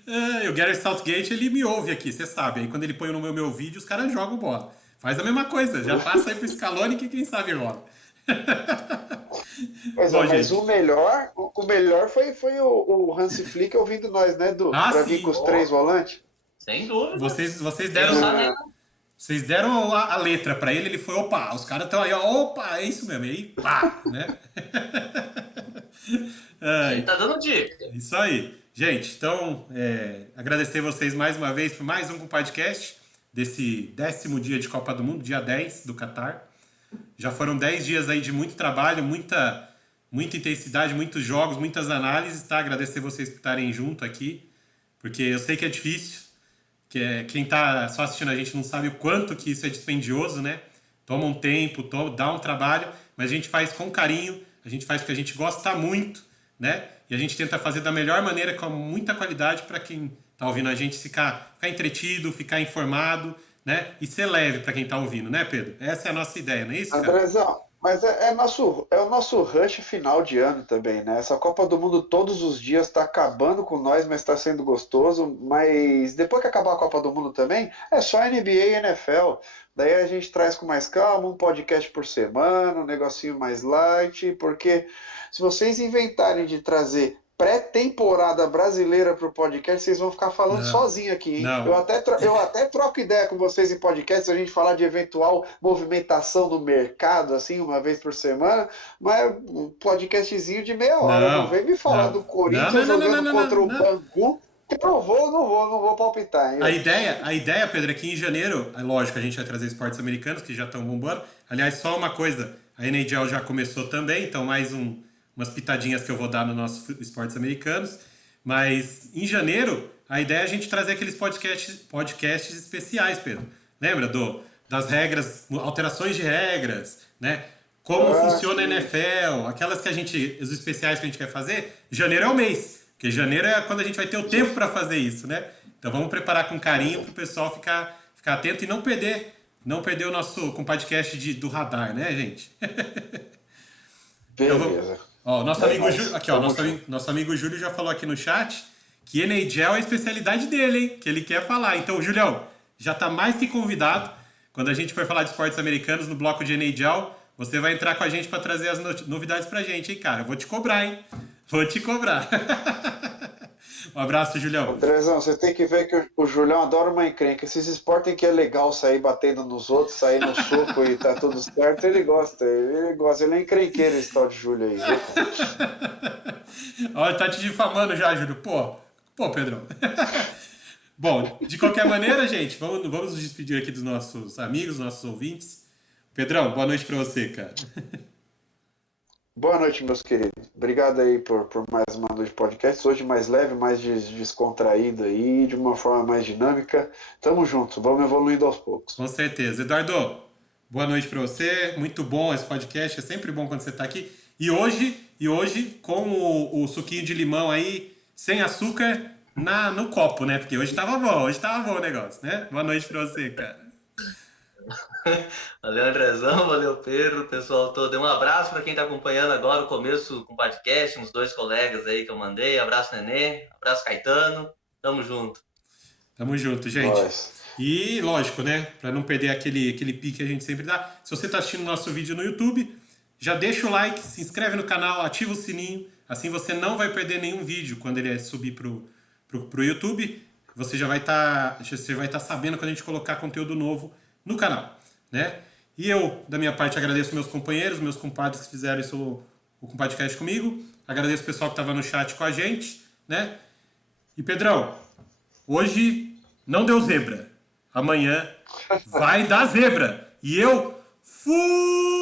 E o Gareth Southgate, ele me ouve aqui, você sabe. Aí quando ele põe no meu vídeo, os caras jogam bola. Faz a mesma coisa, já passa aí pro Scaloni que quem sabe rola. Pois Bom, é, mas gente. o melhor foi o Hansi Flick ouvindo nós, né, Du? Ah, Pra sim. vir com os 3 volantes. Sem dúvida. Vocês Ele não sabe deram, nem- vocês deram a letra pra ele foi, opa, os caras estão aí, ó, opa, é isso mesmo. E aí, pá, né? Ele tá dando dica. Isso aí. Gente, então, agradecer vocês mais uma vez por mais um podcast desse 10º dia de Copa do Mundo, dia 10 do Catar. Já foram 10 dias aí de muito trabalho, muita intensidade, muitos jogos, muitas análises, tá? Agradecer vocês por estarem junto aqui, porque eu sei que é difícil, quem tá só assistindo a gente não sabe o quanto que isso é dispendioso, né? Toma um tempo, dá um trabalho, mas a gente faz com carinho, a gente faz porque a gente gosta muito, né? E a gente tenta fazer da melhor maneira, com muita qualidade, para quem tá ouvindo a gente ficar entretido, ficar informado, né? E ser leve para quem tá ouvindo, né, Pedro? Essa é a nossa ideia, não é isso, cara? Andrezão, mas é o nosso rush final de ano também, né? Essa Copa do Mundo todos os dias está acabando com nós, mas está sendo gostoso. Mas depois que acabar a Copa do Mundo também, é só NBA e NFL. Daí a gente traz com mais calma um podcast por semana, um negocinho mais light, porque se vocês inventarem de trazer pré-temporada brasileira para o podcast, vocês vão ficar falando Não, sozinho aqui, hein? não. Eu até troco ideia com vocês em podcast, se a gente falar de eventual movimentação do mercado, assim, uma vez por semana, mas um podcastzinho de meia hora. Não vem me falar não. do Corinthians Não, jogando contra o não. Bangu, que eu não vou palpitar, hein? A ideia, Pedro, é que em janeiro, é lógico, a gente vai trazer esportes americanos que já estão bombando. Aliás, só uma coisa, a NHL já começou também, então mais umas pitadinhas que eu vou dar no nosso esportes americanos. Mas em janeiro, a ideia é a gente trazer aqueles podcasts especiais, Pedro. Lembra das regras, alterações de regras, né? Como funciona a NFL, aquelas os especiais que a gente quer fazer. Janeiro é o mês. Porque janeiro é quando a gente vai ter o tempo para fazer isso, né? Então vamos preparar com carinho para o pessoal ficar atento e não perder o nosso com podcast do radar, né, gente? Beleza. Ó, nosso amigo Júlio, aqui, ó, Vamos nosso amigo Júlio já falou aqui no chat que NHL é a especialidade dele, hein? Que ele quer falar. Então, Julião, já tá mais que convidado. Quando a gente for falar de esportes americanos no bloco de NHL, você vai entrar com a gente para trazer as novidades pra gente, hein, cara? Eu vou te cobrar, hein? Vou te cobrar. Um abraço, Julião. Andrezão, você tem que ver que o Julião adora uma encrenca. Esses esportes em que é legal sair batendo nos outros, sair no soco e tá tudo certo, ele gosta. Ele é encrenqueiro esse tal de Júlio aí, viu? Olha, tá te difamando já, Júlio. Pô, Pedrão. Bom, de qualquer maneira, gente, vamos nos despedir aqui dos nossos amigos, nossos ouvintes. Pedrão, boa noite pra você, cara. Boa noite, meus queridos. Obrigado aí por mais uma noite de podcast. Hoje mais leve, mais descontraído aí, de uma forma mais dinâmica. Tamo junto, vamos evoluindo aos poucos. Com certeza. Eduardo, boa noite pra você. Muito bom esse podcast, é sempre bom quando você tá aqui. E hoje com o suquinho de limão aí, sem açúcar, no copo, né? Porque hoje tava bom o negócio, né? Boa noite pra você, cara. Valeu, Andrezão, valeu, Pedro, pessoal todo. Um abraço para quem está acompanhando agora o começo com o podcast, uns 2 colegas aí que eu mandei. Abraço, Nenê, abraço, Caetano. Tamo junto. Tamo junto, gente. Nós. E, lógico, né? Para não perder aquele pique que a gente sempre dá. Se você tá assistindo o nosso vídeo no YouTube, já deixa o like, se inscreve no canal, ativa o sininho. Assim você não vai perder nenhum vídeo quando ele subir pro YouTube. Você já vai estar sabendo quando a gente colocar conteúdo novo no canal, né? E eu, da minha parte, agradeço meus companheiros, meus compadres que fizeram isso o podcast comigo. Agradeço o pessoal que estava no chat com a gente, né? E Pedrão, hoje não deu zebra. Amanhã vai dar zebra. E eu fui!